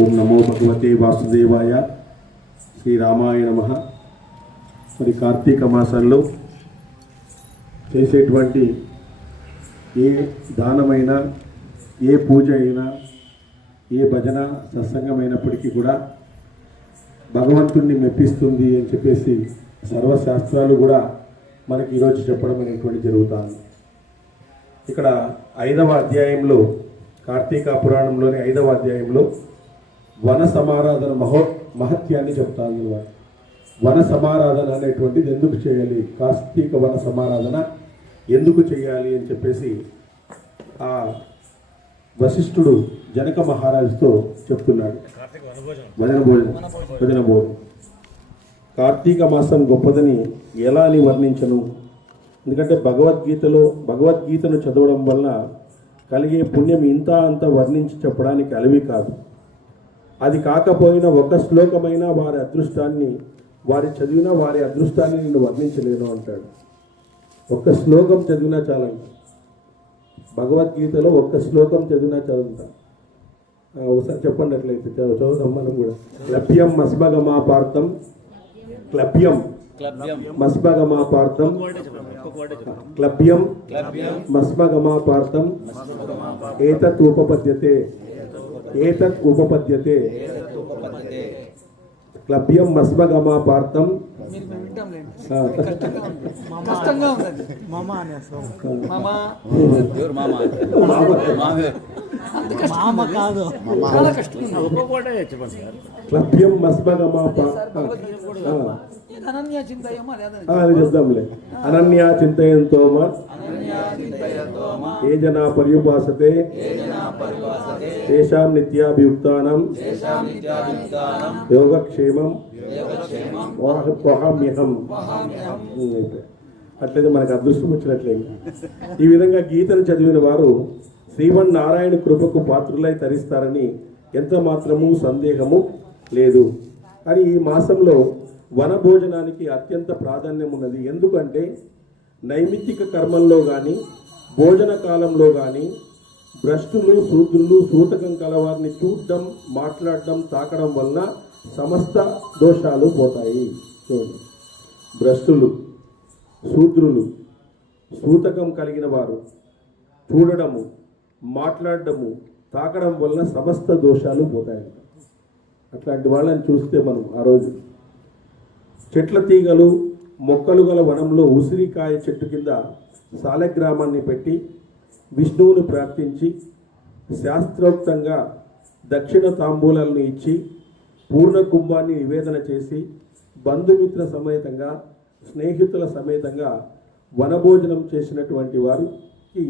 ఓం నమో భగవతే వాసుదేవాయ, శ్రీరామాయ నమః. మరి కార్తీక మాసంలో చేసేటువంటి ఏ దానమైనా, ఏ పూజ అయినా, ఏ భజన సత్సంగమైనప్పటికీ కూడా భగవంతుణ్ణి మెప్పిస్తుంది అని చెప్పేసి సర్వశాస్త్రాలు కూడా మనకి ఈరోజు చెప్పడం అనేటువంటి జరుగుతుంది. ఇక్కడ 5వ అధ్యాయంలో, కార్తీక పురాణంలోని 5వ అధ్యాయంలో వన సమారాధన మహత్యాన్ని చెప్తాను. వన సమారాధన అనేటువంటిది ఎందుకు చేయాలి, కార్తీక వన సమారాధన ఎందుకు చేయాలి అని చెప్పేసి ఆ వశిష్ఠుడు జనక మహారాజుతో చెప్తున్నాడు. భజన భోజనం కార్తీక మాసం గొప్పదని ఎలా అని వర్ణించను. ఎందుకంటే భగవద్గీతను చదవడం వల్ల కలిగే పుణ్యం ఇంత అంత వర్ణించి చెప్పడానికి అలవి కాదు. అది కాకపోయినా ఒక శ్లోకమైనా వారి చదివిన వారి అదృష్టాన్ని నేను వర్ణించలేను అంటాడు. ఒక్క శ్లోకం చదివినా చాలంట. భగవద్గీతలో ఒక్క శ్లోకం చదివినా చదువుతా. ఒకసారి చెప్పండి, అట్లయితే చదువుతాం మనం కూడా. క్లభ్యం మస్మగమాపార్థం, క్లభ్యం మస్మగమాపార్థం, క్లభ్యం మస్మగమాపార్థం ఏతత్ ఉపపద్యతే క్లభ్యం మస్మగమాపార్థం. క్లభ్యం మస్మగమాపార్థం అది చెప్దాంలే. అనన్యా చింతయంతో ఏ జనా పర్యుపాసతే తేషాం నిత్యాభియుక్తానాం యోగక్షేమం వహామ్యహం. అట్లయితే మనకు అదృష్టం వచ్చినట్లే. ఈ విధంగా గీతను చదివిన వారు శ్రీమన్నారాయణ కృపకు పాత్రులై తరిస్తారని ఎంత మాత్రము సందేహము లేదు. కానీ ఈ మాసంలో వన భోజనానికి అత్యంత ప్రాధాన్యం ఉన్నది. ఎందుకంటే నైమిత్తిక కర్మల్లో కానీ, భోజన కాలంలో కానీ భ్రష్టులు, శూద్రులు, సూతకం కలవారిని చూడడం, మాట్లాడడం, తాకడం వలన సమస్త దోషాలు పోతాయి. చూడండి, భ్రష్టులు, శూద్రులు, సూతకం కలిగిన వారు చూడడము, మాట్లాడడము, తాకడం వలన సమస్త దోషాలు పోతాయి. అట్లాంటి వాళ్ళని చూస్తే మనం ఆ రోజు చెట్ల తీగలు, మొక్కలు గల వనంలో ఉసిరికాయ చెట్టు కింద సాలగ్రామాన్ని పెట్టి విష్ణువుని ప్రార్థించి శాస్త్రోక్తంగా దక్షిణ తాంబూలాలను ఇచ్చి పూర్ణ కుంభాన్ని నివేదన చేసి బంధుమిత్ర సమేతంగా, స్నేహితుల సమేతంగా వనభోజనం చేసినటువంటి వారికి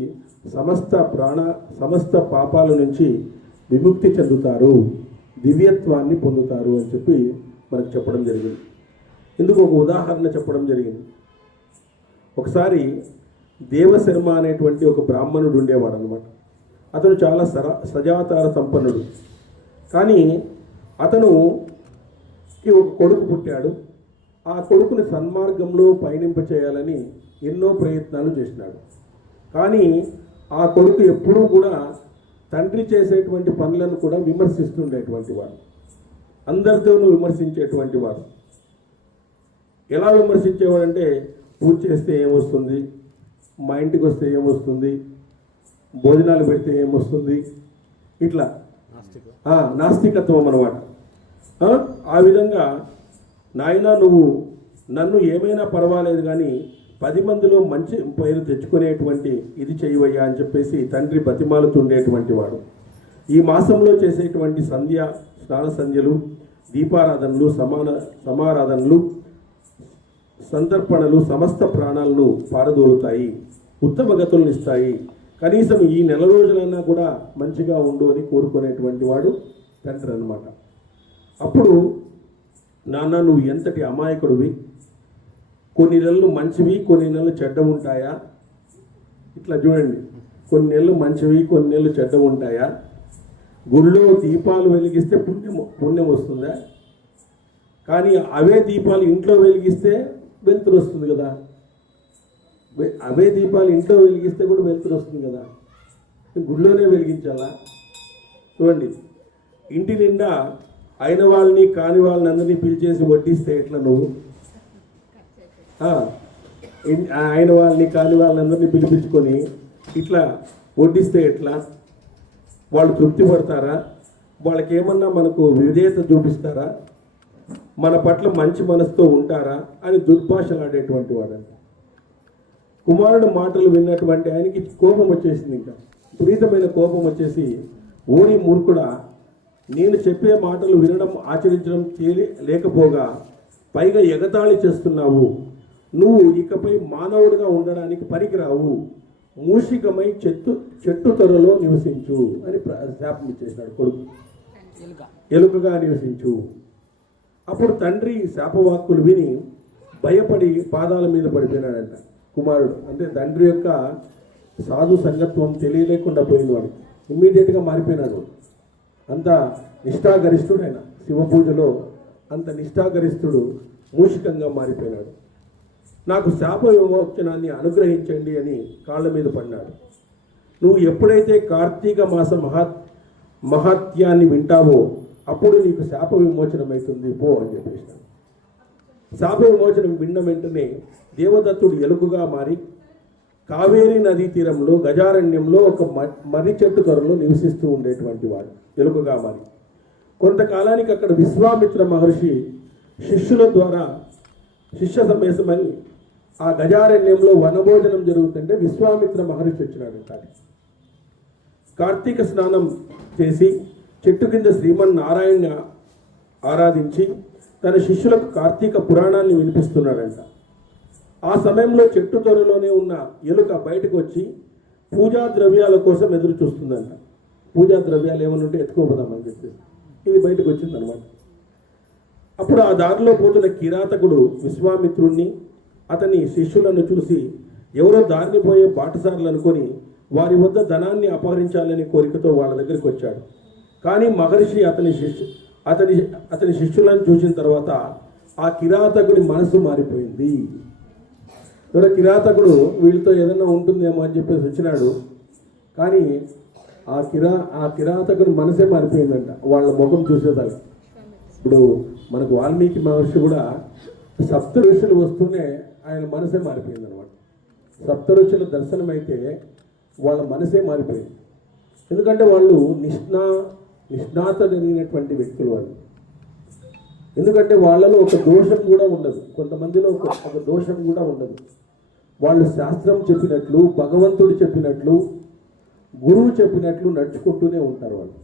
సమస్త పాపాల నుంచి విముక్తి చెందుతారు, దివ్యత్వాన్ని పొందుతారు అని చెప్పి మనకు చెప్పడం జరిగింది. ఇందుకు ఒక ఉదాహరణ చెప్పడం జరిగింది. ఒకసారి దేవశర్మ అనేటువంటి ఒక బ్రాహ్మణుడు ఉండేవాడు అనమాట. అతను చాలా సజాతార సంపన్నుడు. కానీ అతనుకి ఒక కొడుకు పుట్టాడు. ఆ కొడుకుని సన్మార్గంలో పయనింప చేయాలని ఎన్నో ప్రయత్నాలు చేసినాడు. కానీ ఆ కొడుకు ఎప్పుడూ కూడా తండ్రి చేసేటువంటి పనులను కూడా విమర్శిస్తుండేటువంటి వాడు, అందరితోనూ విమర్శించేటువంటి వాడు. ఎలా విమర్శించేవాడంటే, పూజ చేస్తే ఏమొస్తుంది, మా ఇంటికి వస్తే ఏమొస్తుంది, భోజనాలు పెడితే ఏమొస్తుంది, ఇట్లా నాస్తికత్వం అన్నమాట. ఆ విధంగా నాయనా నువ్వు నన్ను ఏమైనా పర్వాలేదు కానీ 10 మందిలో మంచి పేరు తెచ్చుకునేటువంటి ఇది చేయవయ్యా అని చెప్పేసి తండ్రి బతిమాలుతుండేటువంటి వాడు. ఈ మాసంలో చేసేటువంటి స్నాన సంధ్యలు, దీపారాధనలు, సమారాధనలు, సంతర్పణలు సమస్త ప్రాణాలను పారదోలుతాయి, ఉత్తమ గతులను ఇస్తాయి. కనీసం ఈ నెల రోజులైనా కూడా మంచిగా ఉండు అని కోరుకునేటువంటి వాడు తండ్రి అన్నమాట. అప్పుడు నాన్న నువ్వు ఎంతటి అమాయకుడివి, కొన్ని నెలలు మంచివి, కొన్ని నెలలు చెడ్డ ఉంటాయా? ఇట్లా చూడండి, కొన్ని నెలలు మంచివి, కొన్ని నెలలు చెడ్డ ఉంటాయా? గుళ్ళో దీపాలు వెలిగిస్తే పుణ్యం వస్తుందా? కానీ అవే దీపాలు ఇంట్లో వెలిగిస్తే వెలుతురు వస్తుంది కదా. అవే దీపాలు ఇంట్లో వెలిగిస్తే కూడా వెలుతురు వస్తుంది కదా. గుళ్ళోనే వెలిగించాలా? చూడండి, ఇంటి నిండా అయిన వాళ్ళని కాని వాళ్ళని అందరినీ పిలిచేసి వడ్డిస్తే ఎట్లా నువ్వు? అయిన వాళ్ళని కాని వాళ్ళందరినీ పిలిపించుకొని ఇట్లా వడ్డిస్తే ఎట్లా? వాళ్ళు తృప్తి పడతారా? వాళ్ళకి ఏమన్నా మనకు విధేయత చూపిస్తారా? మన పట్ల మంచి మనసుతో ఉంటారా అని దుర్భాషలాడేటువంటి వాడంట. కుమారుడు మాటలు విన్నటువంటి ఆయనకి కోపం వచ్చేసింది, ఇంకా విపరీతమైన కోపం వచ్చేసి, ఓరి మూర్ఖుడా, నేను చెప్పే మాటలు వినడం ఆచరించడం లేకపోగా పైగా ఎగతాళి చేస్తున్నావు. నువ్వు ఇకపై మానవుడిగా ఉండడానికి పనికిరావు. మూషికమై చెట్టు త్వరలో నివసించు అని శాపం ఇచ్చేసినాడు కొడుకు. ఎలుకగా నివసించు. అప్పుడు తండ్రి శాపవాక్కులు విని భయపడి పాదాల మీద పడిపోయినాడంట కుమారుడు. అంటే తండ్రి యొక్క సాధు సంగత్వం తెలియలేకుండా పోయింది వాడు. ఇమ్మీడియట్గా మారిపోయినాడు. అంత నిష్ఠాగరిష్ఠుడు ఆయన. శివ పూజలో అంత నిష్ఠాగరిష్ఠుడు మూషికంగా మారిపోయినాడు. నాకు శాప విమోచనాన్ని అనుగ్రహించండి అని కాళ్ళ మీద పడినాడు. నువ్వు ఎప్పుడైతే కార్తీక మాస మహాత్యాన్ని వింటావో అప్పుడు నీకు శాప విమోచనం అవుతుంది, పో అని చెప్పేసినాడు. శాప విమోచనం విన్న వెంటనే దేవదత్తుడు ఎలుకగా మారి కావేరీ నదీ తీరంలో గజారణ్యంలో ఒక మర్రి చెట్టు త్వరలో నివసిస్తూ ఉండేటువంటి వాడు ఎలుకగా మారి. కొంతకాలానికి అక్కడ విశ్వామిత్ర మహర్షి శిష్యుల ద్వారా శిష్య సమావేశమని ఆ గజారణ్యంలో వనభోజనం జరుగుతుంటే విశ్వామిత్ర మహర్షి వచ్చినాడు. కార్తీక స్నానం చేసి చెట్టు కింద శ్రీమన్నారాయణ ఆరాధించి తన శిష్యులకు కార్తీక పురాణాన్ని వినిపిస్తున్నాడంట. ఆ సమయంలో చెట్టు త్వరలోనే ఉన్న ఎలుక బయటకు వచ్చి పూజా ద్రవ్యాల కోసం ఎదురు చూస్తుందంట. పూజా ద్రవ్యాలు ఏమన్నా ఉంటే ఎత్తుకోపోదామని చెప్పేసి ఇది బయటకు వచ్చిందనమాట. అప్పుడు ఆ దారిలో పోతున్న కిరాతకుడు విశ్వామిత్రుణ్ణి అతని శిష్యులను చూసి ఎవరో దారిని పోయే బాటసారులు అనుకొని వారి వద్ద ధనాన్ని అపహరించాలని కోరికతో వాళ్ళ దగ్గరికి వచ్చాడు. కానీ మహర్షి అతని శిష్యులను చూసిన తర్వాత ఆ కిరాతకుడి మనసు మారిపోయింది. ఎవరో కిరాతకుడు వీళ్ళతో ఏదైనా ఉంటుందేమో అని చెప్పేసి వచ్చినాడు. కానీ ఆ కిరాతకుడి మనసే మారిపోయిందంట వాళ్ళ ముఖం చూసేదాన్ని. ఇప్పుడు మనకు వాల్మీకి మహర్షి కూడా సప్త ఋషులు వస్తూనే ఆయన మనసే మారిపోయింది అనమాట. సప్త ఋషుల దర్శనం అయితే వాళ్ళ మనసే మారిపోయింది. ఎందుకంటే వాళ్ళు నిష్ణాతులైనటువంటి వ్యక్తులు వాళ్ళు. ఎందుకంటే వాళ్ళలో ఒక దోషం కూడా ఉండదు, కొంతమందిలో ఒక దోషం కూడా ఉండదు. వాళ్ళు శాస్త్రం చెప్పినట్లు, భగవంతుడు చెప్పినట్లు, గురువు చెప్పినట్లు నడుచుకుంటూనే ఉంటారు వాళ్ళు.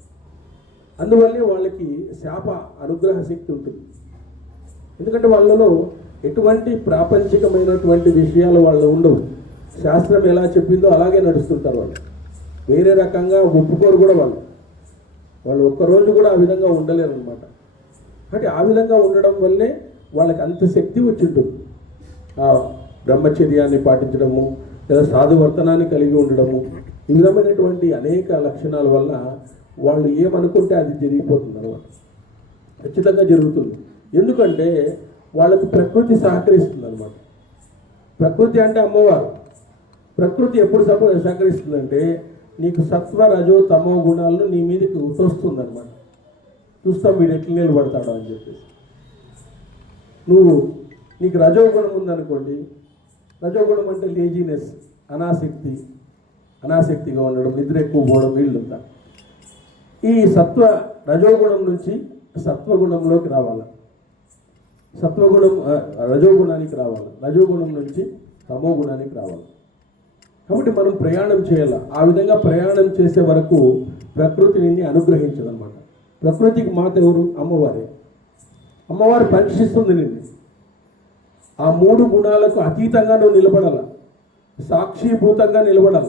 అందువల్లే వాళ్ళకి శాప అనుగ్రహ శక్తి ఉంటుంది. ఎందుకంటే వాళ్ళలో ఎటువంటి ప్రాపంచికమైనటువంటి విషయాలు వాళ్ళు ఉండవు. శాస్త్రం ఎలా చెప్పిందో అలాగే నడుస్తుంటారు వాళ్ళు. వేరే రకంగా ఒప్పుకోరు కూడా వాళ్ళు ఒక్కరోజు కూడా ఆ విధంగా ఉండలేరు అనమాట. అంటే ఆ విధంగా ఉండడం వల్లే వాళ్ళకి అంత శక్తి వచ్చి ఉంటుంది. ఆ బ్రహ్మచర్యాన్ని పాటించడము, లేదా సాధువర్తనాన్ని కలిగి ఉండడము, ఈ విధమైనటువంటి అనేక లక్షణాల వల్ల వాళ్ళు ఏమనుకుంటే అది జరిగిపోతుంది అనమాట. ఖచ్చితంగా జరుగుతుంది. ఎందుకంటే వాళ్ళకి ప్రకృతి సహకరిస్తుంది అనమాట. ప్రకృతి అంటే అమ్మవారు. ప్రకృతి ఎప్పుడు సహకరిస్తుందంటే నీకు సత్వ రజో తమో గుణాలను నీ మీదకి తోస్తుంది అనమాట. చూస్తాం వీడు ఎట్లా నిలబడతాడు అని చెప్పేసి. నీకు రజోగుణం ఉందనుకోండి, రజోగుణం అంటే లేజినెస్, అనాసక్తిగా ఉండడం, నిద్ర ఎక్కువ పోవడం, వీళ్ళుంటారు. ఈ రజోగుణం నుంచి సత్వగుణంలోకి రావాలి, రజోగుణానికి రావాలి, రజోగుణం నుంచి తమో గుణానికి రావాలి. కాబట్టి మనం ప్రయాణం చేయాలి. ఆ విధంగా ప్రయాణం చేసే వరకు ప్రకృతి నిన్ను అనుగ్రహించదన్నమాట. ప్రకృతికి మాత ఎవరు? అమ్మవారే. అమ్మవారు పరీక్షిస్తుంది నిన్ను. ఆ మూడు గుణాలకు అతీతంగా నువ్వు నిలబడాల, సాక్షిభూతంగా నిలబడాల.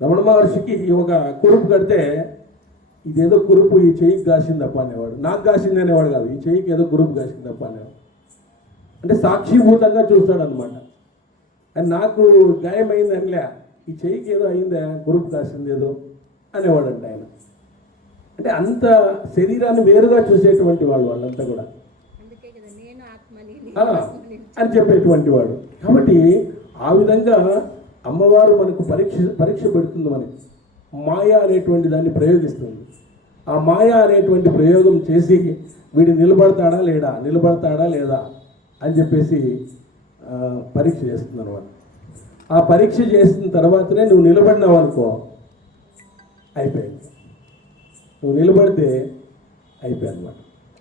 రమణ మహర్షికి ఒక కురుపు కడితే ఇదేదో కురుపు ఈ చెయ్యికి కాసిందప్ప అనేవాడు. నాకు కాసింది అనేవాడు కాదు, ఈ చెయ్యికి ఏదో కురుపు కాసిందప్ప అనేవాడు. అంటే సాక్షిభూతంగా చూస్తాడు అనమాట. అని నాకు గాయమైంది అనిలే, ఈ చెయ్యికి ఏదో అయిందా, కురుపు కాసింది ఏదో అనేవాడంట ఆయన. అంటే అంత శరీరాన్ని వేరుగా చూసేటువంటి వాళ్ళంతా కూడా అని చెప్పేటువంటి వాడు. కాబట్టి ఆ విధంగా అమ్మవారు మనకు పరీక్ష పెడుతుంది. మనకి మాయ అనేటువంటి దాన్ని ప్రయోగిస్తుంది. ఆ మాయ అనేటువంటి ప్రయోగం చేసి వీడు నిలబడతాడా లేదా అని చెప్పేసి పరీక్ష చేస్తుంది అనమాట. ఆ పరీక్ష చేసిన తర్వాతనే నువ్వు నిలబడినావు అనుకో, అయిపోయింది. నువ్వు నిలబడితే అయిపోయాయి అనమాట.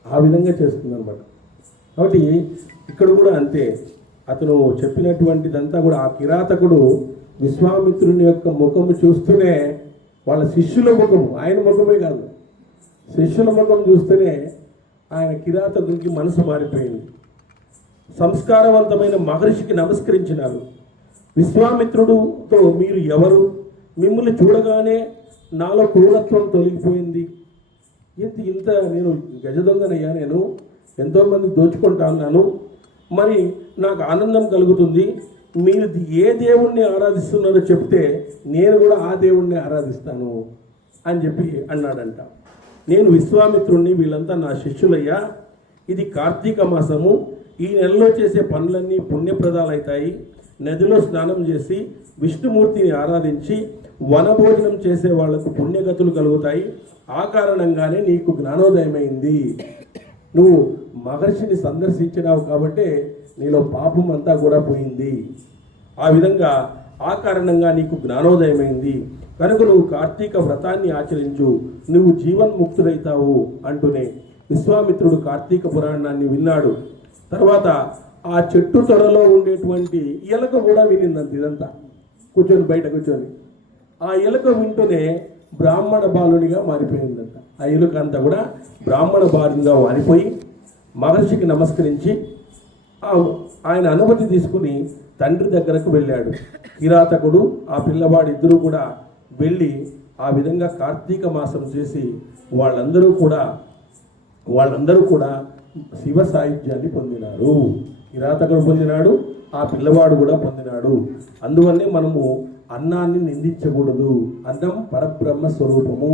ఆ విధంగా చేస్తుంది అనమాట. కాబట్టి ఇక్కడ కూడా అంతే. అతను చెప్పినటువంటిదంతా కూడా ఆ కిరాతకుడు విశ్వామిత్రుని యొక్క ముఖము చూస్తూనే, వాళ్ళ శిష్యుల ముఖము, ఆయన ముఖమే కాదు, శిష్యుల ముఖం చూస్తూనే ఆయన కిరాతకునికి మనసు మారిపోయింది. సంస్కారవంతమైన మహర్షికి నమస్కరించినారు. విశ్వామిత్రుడుతో మీరు ఎవరు? మిమ్మల్ని చూడగానే నాలో క్రూరత్వం తొలగిపోయింది. ఇంత నేను గజ దొంగనయ్యా, నేను ఎంతోమంది దోచుకుంటా ఉన్నాను, మరి నాకు ఆనందం కలుగుతుంది. మీరు ఏ దేవుణ్ణి ఆరాధిస్తున్నారో చెప్తే నేను కూడా ఆ దేవుణ్ణి ఆరాధిస్తాను అని చెప్పి అన్నాడంట. నేను విశ్వామిత్రుణ్ణి, వీళ్ళంతా నా శిష్యులయ్యా. ఇది కార్తీక మాసము. ఈ నెలలో చేసే పనులన్నీ పుణ్యప్రదాలు అవుతాయి. నదిలో స్నానం చేసి విష్ణుమూర్తిని ఆరాధించి వనభోజనం చేసే వాళ్లకు పుణ్యగతులు కలుగుతాయి. ఆ కారణంగానే నీకు జ్ఞానోదయమైంది. నువ్వు మహర్షిని సందర్శించినావు కాబట్టి నీలో పాపం అంతా కూడా పోయింది. ఆ విధంగా ఆ కారణంగా నీకు జ్ఞానోదయమైంది కనుక నువ్వు కార్తీక వ్రతాన్ని ఆచరించు, నువ్వు జీవన్ముక్తుడైతావు అంటూనే విశ్వామిత్రుడు కార్తీక పురాణాన్ని విన్నాడు. తర్వాత ఆ చెట్టు తొడలో ఉండేటువంటి ఎలక కూడా వినిందంత. ఇదంతా కూర్చొని బయట కూర్చొని ఆ ఎలుక వింటూనే బ్రాహ్మణ బాలునిగా మారిపోయిందంట. ఆ ఎలుక అంతా కూడా బ్రాహ్మణ బాలునిగా మారిపోయి మహర్షికి నమస్కరించి ఆయన అనుమతి తీసుకుని తండ్రి దగ్గరకు వెళ్ళాడు. కిరాతకుడు ఆ పిల్లవాడు ఇద్దరు కూడా వెళ్ళి ఆ విధంగా కార్తీక మాసం చేసి వాళ్ళందరూ కూడా శివ సాయుధ్యాన్ని పొందినారు. కిరాతకుడు పొందినాడు, ఆ పిల్లవాడు కూడా పొందినాడు. అందువల్లే మనము అన్నాన్ని నిందించకూడదు. అన్నం పరబ్రహ్మ స్వరూపము.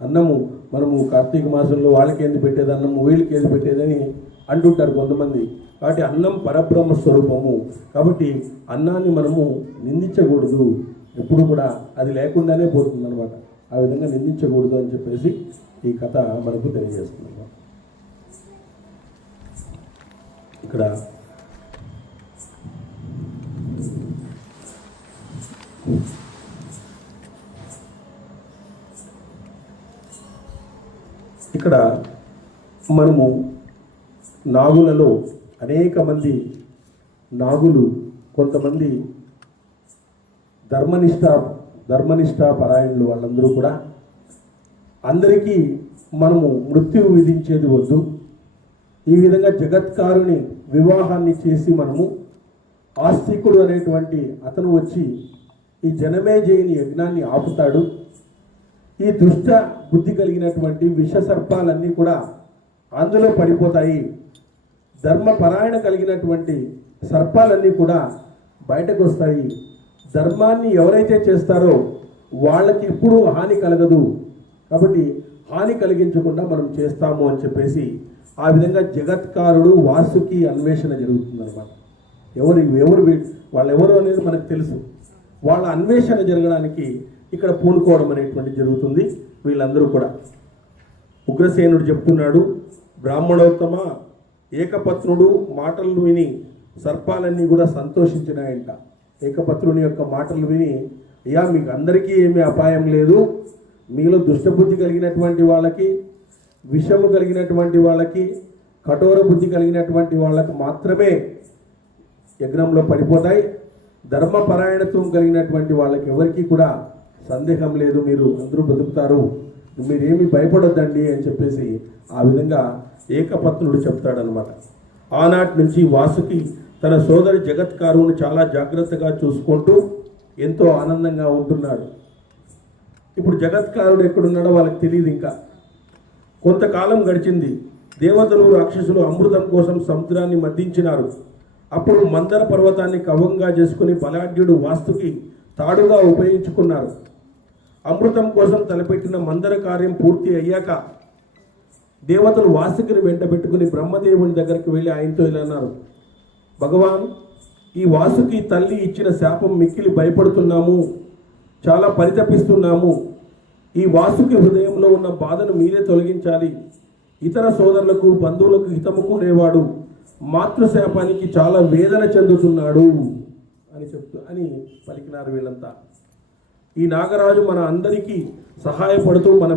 అన్నము మనము కార్తీక మాసంలో వాళ్ళకి ఏది పెట్టేది, అన్నము వీళ్ళకి ఏది పెట్టేదని అంటుంటారు కొంతమంది. కాబట్టి అన్నం పరబ్రహ్మ స్వరూపము. కాబట్టి అన్నాన్ని మనము నిందించకూడదు. ఎప్పుడు కూడా అది లేకుండానే పోతుంది అనమాట. ఆ విధంగా నిందించకూడదు అని చెప్పేసి ఈ కథ మనకు తెలియజేస్తుంది. ఇక్కడ మనము నాగులలో అనేక మంది నాగులు, కొంతమంది ధర్మనిష్ట పరాయణులు, వాళ్ళందరూ కూడా అందరికీ మనము మృత్యువు విధించేది వద్దు. ఈ విధంగా జగత్కారుని వివాహాన్ని చేసి మనము ఆస్తికుడు అనేటువంటి అతను వచ్చి ఈ జనమేజయుని యజ్ఞాన్ని ఆపుతాడు. ఈ దుష్ట బుద్ధి కలిగినటువంటి విష సర్పాలన్నీ కూడా అందులో పడిపోతాయి. ధర్మపరాయణ కలిగినటువంటి సర్పాలన్నీ కూడా బయటకు వస్తాయి. ధర్మాన్ని ఎవరైతే చేస్తారో వాళ్ళకి ఎప్పుడూ హాని కలగదు. కాబట్టి హాని కలిగించకుండా మనం చేస్తాము అని చెప్పేసి ఆ విధంగా జగత్కారుడు వాసుకి అన్వేషణ జరుగుతుందన్నమాట. వాళ్ళెవరు అనేది మనకు తెలుసు. వాళ్ళ అన్వేషణ జరగడానికి ఇక్కడ పూనుకోవడం అనేటువంటి జరుగుతుంది. వీళ్ళందరూ కూడా ఉగ్రసేనుడు చెప్తున్నాడు, బ్రాహ్మణోత్తమ ఏకపత్నుడు మాటలు విని సర్పాలన్నీ కూడా సంతోషించినాయంట. ఏకపత్రుని యొక్క మాటలు విని, అయ్యా మీకు అందరికీ ఏమీ అపాయం లేదు, మీలో దుష్టబుద్ధి కలిగినటువంటి వాళ్ళకి, విషము కలిగినటువంటి వాళ్ళకి, కఠోర బుద్ధి కలిగినటువంటి వాళ్ళకి మాత్రమే యజ్ఞంలో పడిపోతాయి. ధర్మపరాయణత్వం కలిగినటువంటి వాళ్ళకి ఎవరికి కూడా సందేహం లేదు, మీరు అందరూ బతుకుతారు, మీరేమీ భయపడొద్దండి అని చెప్పేసి ఆ విధంగా ఏకపత్నుడు చెప్తాడనమాట. ఆనాటి నుంచి వాసుకి తన సోదరి జగత్కారుని చాలా జాగ్రత్తగా చూసుకుంటూ ఎంతో ఆనందంగా ఉంటున్నాడు. ఇప్పుడు జగత్కారుడు ఎక్కడున్నాడో వాళ్ళకి తెలియదు. ఇంకా కొంతకాలం గడిచింది. దేవతలు రాక్షసులు అమృతం కోసం సముద్రాన్ని మద్దించినారు. అప్పుడు మందర పర్వతాన్ని కవంగా చేసుకుని బలాఢ్యుడు వాస్తుకి తాడుగా ఉపయోగించుకున్నారు. అమృతం కోసం తలపెట్టిన మందర కార్యం పూర్తి అయ్యాక దేవతలు వాసుకిని వెంట పెట్టుకుని బ్రహ్మదేవుని దగ్గరికి వెళ్ళి ఆయనతో ఇలా అన్నారు, భగవాన్, ఈ వాసుకి తల్లి ఇచ్చిన శాపం మిక్కిలి భయపడుతున్నాము, చాలా పరితపిస్తున్నాము. ఈ వాసుకి హృదయంలో ఉన్న బాధను మీరే తొలగించాలి. ఇతర సోదరులకు బంధువులకు హితము కోరేవాడు మాతృశాపానికి చాలా వేదన చెందుతున్నాడు అని పలికినారు వీళ్ళంతా. ఈ నాగరాజు మన అందరికీ సహాయపడుతూ మన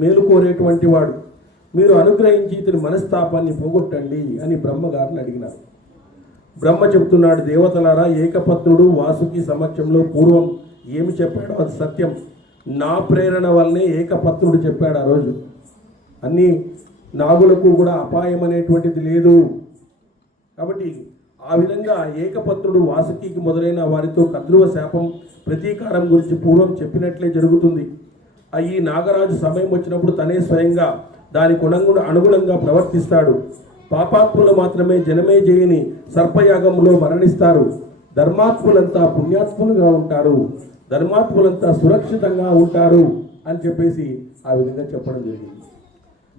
మేలు కోరేటువంటి వాడు. మీరు అనుగ్రహించి ఇతని మనస్తాపాన్ని పోగొట్టండి అని బ్రహ్మగారిని అడిగినారు. బ్రహ్మ చెప్తున్నాడు, దేవతలారా, ఏకపత్నుడు వాసుకి సమక్షంలో పూర్వం ఏమి చెప్పాడో అది సత్యం. నా ప్రేరణ వల్లనే ఏకపత్నుడు చెప్పాడు ఆ రోజు. అన్ని నాగులకు కూడా అపాయం అనేటువంటిది లేదు. కాబట్టి ఆ విధంగా ఏకపత్నుడు వాసుకి మొదలైన వారితో కద్రువ శాపం ప్రతీకారం గురించి పూర్వం చెప్పినట్లే జరుగుతుంది. ఈ నాగరాజు సమయం వచ్చినప్పుడు తనే స్వయంగా దానికి అనుగుణంగా ప్రవర్తిస్తాడు. పాపాత్ములు మాత్రమే జనమే చేయని సర్పయాగంలో మరణిస్తారు. ధర్మాత్ములంతా పుణ్యాత్ములుగా ఉంటారు, ధర్మాత్ములంతా సురక్షితంగా ఉంటారు అని చెప్పేసి ఆ విధంగా చెప్పడం జరిగింది.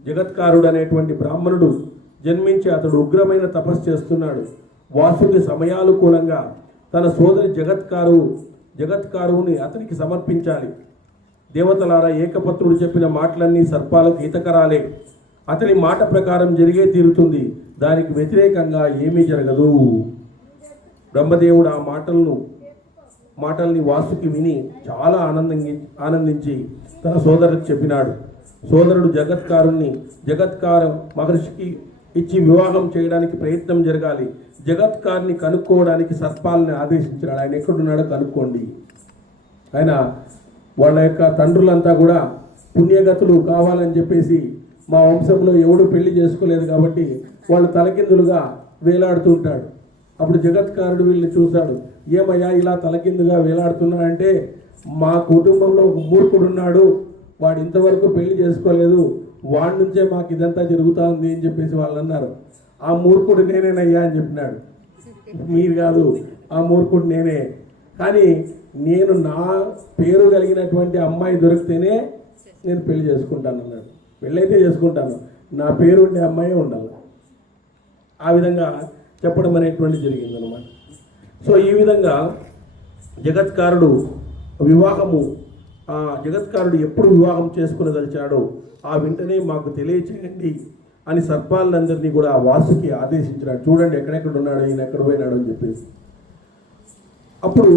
జగత్కారుడు అనేటువంటి బ్రాహ్మణుడు జన్మించి అతడు ఉగ్రమైన తపస్సు చేస్తున్నాడు. వాసుకి సమయానుకూలంగా తన సోదరి జగత్కారుని అతనికి సమర్పించాలి. దేవతలారా, ఏకపత్రుడు చెప్పిన మాటలన్నీ సర్పాలకు హితకరాలే. అతని మాట ప్రకారం జరిగే తీరుతుంది, దానికి వ్యతిరేకంగా ఏమీ జరగదు. బ్రహ్మదేవుడు ఆ మాటల్ని వాసుకి విని చాలా ఆనందించి తన సోదరుడికి చెప్పినాడు. సోదరుడు జగత్కార మహర్షికి ఇచ్చి వివాహం చేయడానికి ప్రయత్నం జరగాలి. జగత్కారిని కనుక్కోవడానికి సర్పాలని ఆదేశించినాడు. ఆయన ఎక్కడున్నాడో కనుక్కోండి. ఆయన వాళ్ళ యొక్క తండ్రులంతా కూడా పుణ్యగతులు కావాలని చెప్పేసి మా వంశంలో ఎవడు పెళ్లి చేసుకోలేదు కాబట్టి వాళ్ళు తలకిందులుగా వేలాడుతూ ఉంటాడు. అప్పుడు జగత్కారుడు వీళ్ళని చూశాడు. ఏమయ్యా ఇలా తలకిందుగా వేలాడుతున్నాడంటే, మా కుటుంబంలో ఒక మూర్ఖుడు ఉన్నాడు, వాడు ఇంతవరకు పెళ్లి చేసుకోలేదు, వాడి నుంచే మాకు ఇదంతా జరుగుతూ ఉంది అని చెప్పేసి వాళ్ళు అన్నారు. ఆ మూర్ఖుడు నేనేనయ్యా అని చెప్పినాడు. మీరు కాదు, ఆ మూర్ఖుడు నేనే. కానీ నేను నా పేరు కలిగినటువంటి అమ్మాయి దొరికితేనే నేను పెళ్లి చేసుకుంటాను అన్నాడు. పెళ్ళైతే చేసుకుంటాను, నా పేరు ఉండే అమ్మాయే ఉండాలి. ఆ విధంగా చెప్పడం అనేటువంటి జరిగిందనమాట. సో ఈ విధంగా జగత్కారుడు ఎప్పుడు వివాహం చేసుకునదలిచాడో ఆ వెంటనే మాకు తెలియచేయండి అని సర్పాలందరినీ కూడా వాసుకి ఆదేశించినాడు. చూడండి ఎక్కడెక్కడ ఉన్నాడో, ఈయన ఎక్కడ పోయినాడో అని చెప్పేసి. అప్పుడు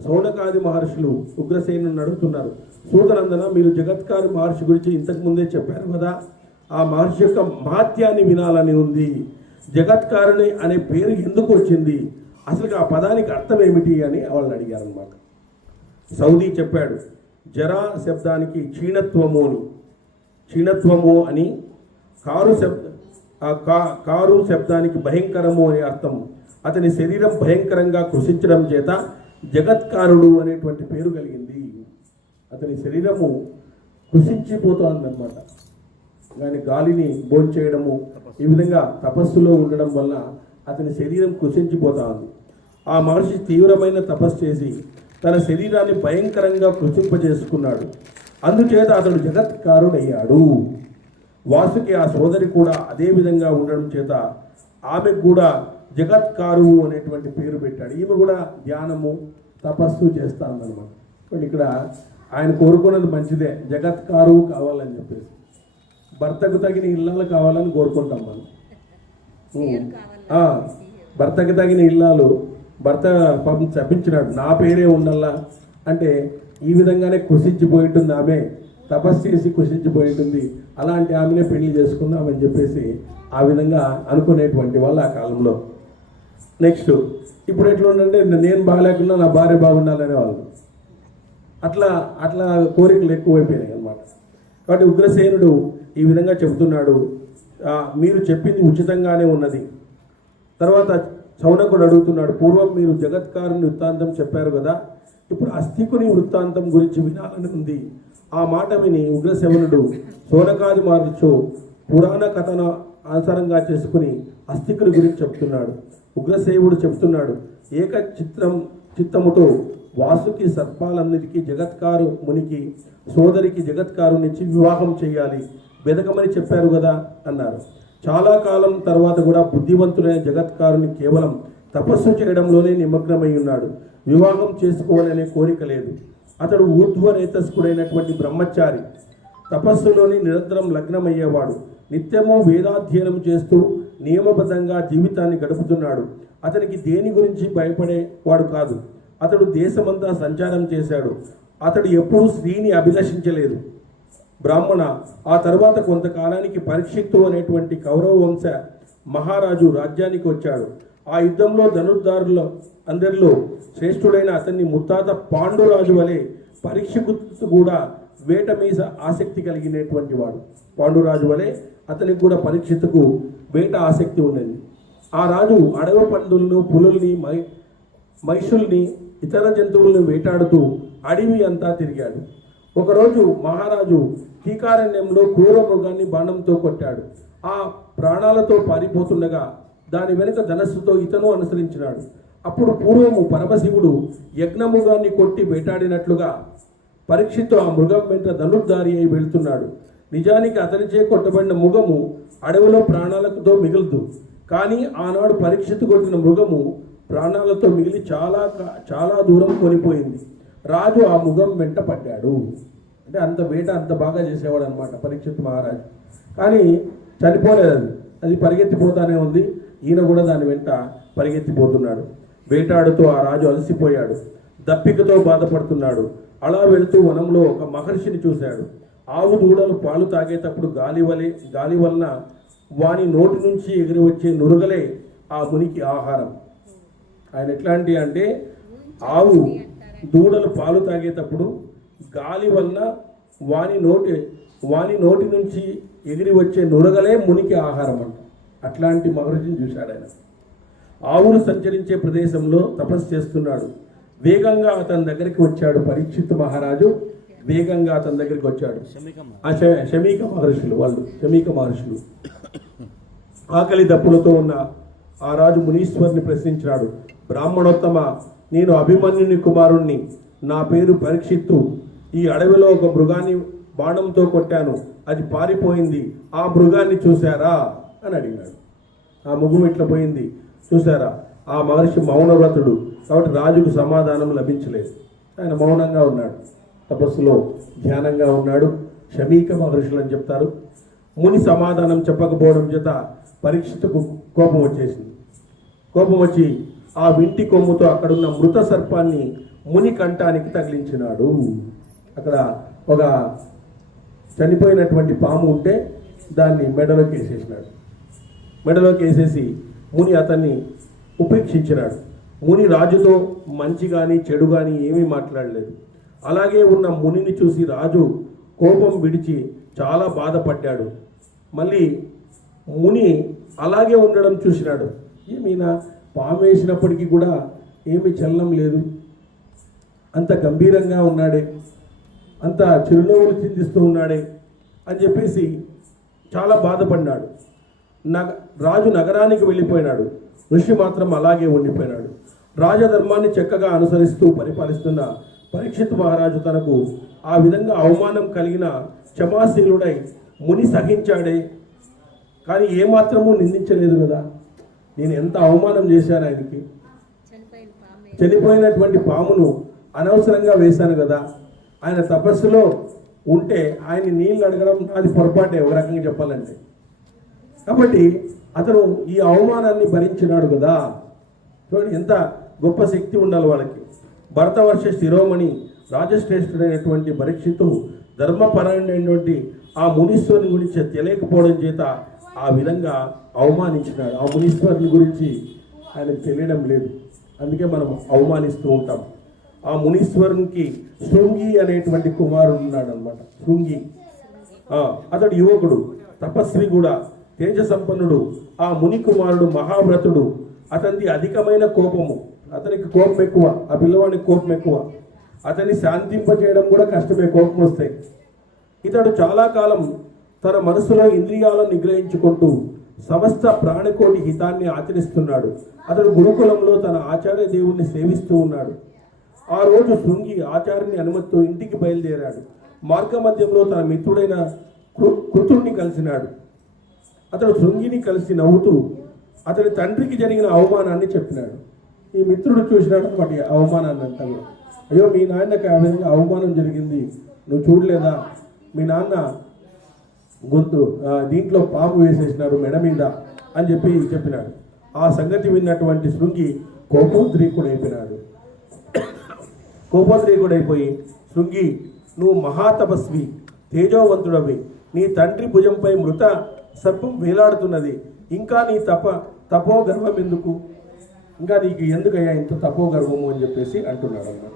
సౌనకాది మహర్షులు ఉగ్రసేనుని అడుగుతున్నారు, సూతనందన, మీరు జగత్కారు మహర్షి గురించి ఇంతకు ముందే చెప్పారు కదా, ఆ మహర్షి యొక్క మహత్యాన్ని వినాలని ఉంది. జగత్కారుని అనే పేరు ఎందుకు వచ్చింది, అసలు ఆ పదానికి అర్థం ఏమిటి అని వాళ్ళని అడిగారనమాట. సౌదీ చెప్పాడు, జరా శబ్దానికి క్షీణత్వము అని, కారు శబ్దానికి భయంకరము అని అర్థం. అతని శరీరం భయంకరంగా కృషించడం చేత జగత్కారుడు అనేటువంటి పేరు కలిగింది. అతని శరీరము కృషించిపోతుందన్నమాట. కానీ గాలిని భోంచేయడము, ఈ విధంగా తపస్సులో ఉండడం వల్ల అతని శరీరం కృషించిపోతా ఉంది. ఆ మహర్షి తీవ్రమైన తపస్సు చేసి తన శరీరాన్ని భయంకరంగా కృషింపజేసుకున్నాడు. అందుచేత అతడు జగత్కారుడయ్యాడు. వాసుకి ఆ సోదరి కూడా అదే విధంగా ఉండడం చేత ఆమెకు కూడా జగత్కారు అనేటువంటి పేరు పెట్టాడు. ఈమె కూడా ధ్యానము తపస్సు చేస్తా ఉందన్నమాట. కానీ ఇక్కడ ఆయన కోరుకున్నది మంచిదే, జగత్కారు కావాలని చెప్పేసి. భర్తకు తగిన ఇల్లాలు కావాలని కోరుకుంటాం మనం. భర్తకు తగిన ఇల్లాలు భర్త పాపం చెప్పించినాడు, నా పేరే ఉండల్లా అంటే ఈ విధంగానే కృషించిపోయి ఉంటుంది, ఆమె తపస్సు చేసి కృషించిపోయి ఉంటుంది, అలాంటి ఆమెనే పెళ్లి చేసుకుందామని చెప్పేసి ఆ విధంగా అనుకునేటువంటి వాళ్ళు ఆ కాలంలో. నెక్స్ట్ ఇప్పుడు ఎట్లా ఉండంటే, నేను బాగాలేకున్నా నా భార్య బాగుండాలనే వాళ్ళు, అట్లా కోరికలు ఎక్కువైపోయినాయి అన్నమాట. కాబట్టి ఉగ్రసేనుడు ఈ విధంగా చెబుతున్నాడు, మీరు చెప్పింది ఉచితంగానే ఉన్నది. తర్వాత శౌనకుడు అడుగుతున్నాడు, పూర్వం మీరు జగత్కారుని వృత్తాంతం చెప్పారు కదా, ఇప్పుడు అస్థికుని వృత్తాంతం గురించి వినాలని ఉంది. ఆ మాట విని ఉగ్రశవనుడు శౌనకాది మహర్షితో పురాణ కథన ఆధారంగా చేసుకుని అస్థికుని గురించి చెప్తున్నాడు. ఉగ్రసేవుడు చెప్తున్నాడు, చిత్తముతో వాసుకి సర్పాలన్నిటికీ జగత్కారు మునికి సోదరికి జగత్కారునిచ్చి వివాహం చేయాలి, వెదకమని చెప్పారు కదా అన్నారు. చాలా కాలం తర్వాత కూడా బుద్ధివంతుడైన జగత్కారుని కేవలం తపస్సు చేయడంలోనే నిమగ్నమై ఉన్నాడు. వివాహం చేసుకోవాలనే కోరిక లేదు. అతడు ఊర్ధ్వరేతస్కుడైనటువంటి బ్రహ్మచారి. తపస్సులోని నిరంతరం లగ్నమయ్యేవాడు. నిత్యము వేదాధ్యయనం చేస్తూ నియమబద్ధంగా జీవితాన్ని గడుపుతున్నాడు. అతనికి దేని గురించి భయపడేవాడు కాదు. అతడు దేశమంతా సంచారం చేశాడు. అతడు ఎప్పుడూ స్త్రీని అభిలషించలేదు. బ్రాహ్మణ ఆ తరువాత కొంతకాలానికి పరీక్షిత్తు అనేటువంటి కౌరవ వంశ మహారాజు రాజ్యానికి వచ్చాడు. ఆ యుద్ధంలో ధనుర్ధారుల అందరిలో శ్రేష్ఠుడైన అతన్ని ముత్తాత పాండురాజు వలె పరీక్షిత్తు కూడా వేట మీద ఆసక్తి కలిగినటువంటి వాడు. పాండురాజు వలె అతనికి కూడా పరీక్షిత్తుకు వేట ఆసక్తి ఉన్నది. ఆ రాజు అడవి పందులను, పులుల్ని, మహిషుల్ని, ఇతర జంతువులను వేటాడుతూ అడవి అంతా తిరిగాడు. ఒకరోజు మహారాజు కీకారణ్యంలో క్రూర మృగాన్ని బాణంతో కొట్టాడు. ఆ ప్రాణాలతో పారిపోతుండగా దాని వెనుక ధనస్సుతో ఇతను అనుసరించినాడు. అప్పుడు పూర్వము పరమశివుడు యజ్ఞమృగాన్ని కొట్టి వేటాడినట్లుగా పరీక్షిత్తు ఆ మృగం వెంట ధనుర్ధారి అయి వెళ్తున్నాడు. నిజానికి అతనిచే కొట్టబడిన మృగము అడవిలో ప్రాణాలతో మిగులుదు. కానీ ఆనాడు పరీక్షిత్తు కొట్టిన మృగము ప్రాణాలతో మిగిలి చాలా దూరం కొనిపోయింది. రాజు ఆ మృగం వెంట పడ్డాడు. అంటే అంత వేట అంత బాగా చేసేవాడు అనమాట పరీక్షిత్తు మహారాజు. కానీ చనిపోలేదు. అది పరిగెత్తిపోతానే ఉంది. ఈయన కూడా దాని వెంట పరిగెత్తిపోతున్నాడు. వేటాడుతూ ఆ రాజు అలసిపోయాడు. దప్పికతో బాధపడుతున్నాడు. అలా వెళుతూ వనంలో ఒక మహర్షిని చూశాడు. ఆవు దూడలు పాలు తాగేటప్పుడు గాలి వలన వాని నోటి నుంచి ఎగిరి వచ్చే నురుగలే ఆ మునికి ఆహారం. ఆయన ఎట్లాంటి అంటే ఆవు దూడలు పాలు తాగేటప్పుడు గాలి వలన వాని నోటి నుంచి ఎగిరి వచ్చే నురగలే మునికి ఆహారం అంట. అట్లాంటి మహర్షిని చూశాడు ఆయన. ఆవులు సంచరించే ప్రదేశంలో తపస్సు చేస్తున్నాడు. వేగంగా అతని దగ్గరికి వచ్చాడు పరీక్షిత్ మహారాజు. వేగంగా అతని దగ్గరికి వచ్చాడు. శమీక మహర్షులు ఆకలి దప్పులతో ఉన్న ఆ రాజు మునీశ్వరుని ప్రశ్నించాడు. బ్రాహ్మణోత్తమ, నేను అభిమన్యుని కుమారుణ్ణి. నా పేరు పరీక్షిత్తు. ఈ అడవిలో ఒక మృగాన్ని బాణంతో కొట్టాను. అది పారిపోయింది. ఆ మృగాన్ని చూశారా అని అడిగినాడు. ఆ మృగం ఇట్లా పోయింది చూశారా? ఆ మహర్షి మౌనవ్రతుడు కాబట్టి రాజుకు సమాధానం లభించలేదు. ఆయన మౌనంగా ఉన్నాడు. తపస్సులో ధ్యానంగా ఉన్నాడు. శమీక మహర్షులు అని చెప్తారు. ముని సమాధానం చెప్పకపోవడం చేత పరీక్షిత్తుకు కోపం వచ్చేసింది. కోపం వచ్చి ఆ వింటి కొమ్ముతో అక్కడున్న మృత సర్పాన్ని ముని కంఠానికి తగిలించినాడు. అక్కడ ఒక చనిపోయినటువంటి పాము ఉంటే దాన్ని మెడలోకి వేసేసినాడు. మెడలోకి వేసేసి ముని అతన్ని ఉపేక్షించినాడు. ముని రాజుతో మంచి కానీ చెడు కానీ ఏమీ మాట్లాడలేదు. అలాగే ఉన్న మునిని చూసి రాజు కోపం విడిచి చాలా బాధపడ్డాడు. మళ్ళీ ముని అలాగే ఉండడం చూసినాడు. ఏమైనా పాము వేసినప్పటికీ కూడా ఏమీ చలనం లేదు, అంత గంభీరంగా ఉన్నాడే, అంత చిరునవ్వులు చిందిస్తూ ఉన్నాడే అని చెప్పేసి చాలా బాధపడినాడు. రాజు నగరానికి వెళ్ళిపోయినాడు. ఋషి మాత్రం అలాగే ఉండిపోయినాడు. రాజధర్మాన్ని చక్కగా అనుసరిస్తూ పరిపాలిస్తున్న పరీక్షిత్ మహారాజు తనకు ఆ విధంగా అవమానం కలిగిన క్షమాశీలుడై ముని సహించాడే, కానీ ఏమాత్రమూ నిందించలేదు కదా. నేను ఎంత అవమానం చేశాను ఆయనకి. చనిపోయినటువంటి పామును అనవసరంగా వేశాను కదా. ఆయన తపస్సులో ఉంటే ఆయన నీళ్ళు అడగడం అది పొరపాటే ఒక రకంగా చెప్పాలంటే. కాబట్టి అతను ఈ అవమానాన్ని భరించినాడు కదా. చూడండి ఎంత గొప్ప శక్తి ఉండాలి వాళ్ళకి. భరతవర్ష శిరోమణి రాజశ్రేష్ఠుడైనటువంటి పరీక్షిత్తు ధర్మపరమైనటువంటి ఆ మునీశ్వరుని గురించి తెలియకపోవడం చేత ఆ విధంగా అవమానించినాడు. ఆ మునీశ్వరుని గురించి ఆయనకు తెలియడం లేదు, అందుకే మనం అవమానిస్తూ ఉంటాం. ఆ మునీశ్వరునికి శృంగి అనేటువంటి కుమారుడు ఉన్నాడు అనమాట. శృంగి అతడు యువకుడు, తపస్వి కూడా, తేజ సంపన్నుడు. ఆ ముని కుమారుడు మహావ్రతుడు. అతనిది అధికమైన కోపము. అతనికి కోపం ఎక్కువ, ఆ పిల్లవాడికి కోపం ఎక్కువ. అతన్ని శాంతింపచేయడం కూడా కష్టమే కోపం వస్తాయి. ఇతడు చాలా కాలం తన మనసులో ఇంద్రియాలను నిగ్రహించుకుంటూ సమస్త ప్రాణకోటి హితాన్ని ఆచరిస్తున్నాడు. అతడు గురుకులంలో తన ఆచార్య దేవుణ్ణి సేవిస్తూ ఉన్నాడు. ఆ రోజు శృంగి ఆచార్యుని అనుమతితో ఇంటికి బయలుదేరాడు. మార్గ మధ్యంలో తన మిత్రుడైన కృతుడిని కలిసినాడు. అతడు శృంగిని కలిసి నవ్వుతూ అతని తండ్రికి జరిగిన అవమానాన్ని చెప్పినాడు. ఈ మిత్రుడు చూసినాడు వాటి అవమానాన్ని అంతా కూడా. అయ్యో మీ నాన్నకి ఆ విధంగా అవమానం జరిగింది, నువ్వు చూడలేదా? మీ నాన్న గొంతు దీంట్లో పాము వేసేసినారు మెడ మీద అని చెప్పినాడు. ఆ సంగతి విన్నటువంటి శృంగి కోపోద్రీకుడైపోయి శృంగి, నువ్వు మహాతపస్వి, తేజోవంతుడవి, నీ తండ్రి భుజంపై మృత సర్పం వేలాడుతున్నది, ఇంకా నీ తపో గర్వం ఎందుకు? ఇంకా నీకు ఎందుకయ్యా ఇంత తపో గర్వము అని చెప్పేసి అంటున్నాడు అన్నమాట.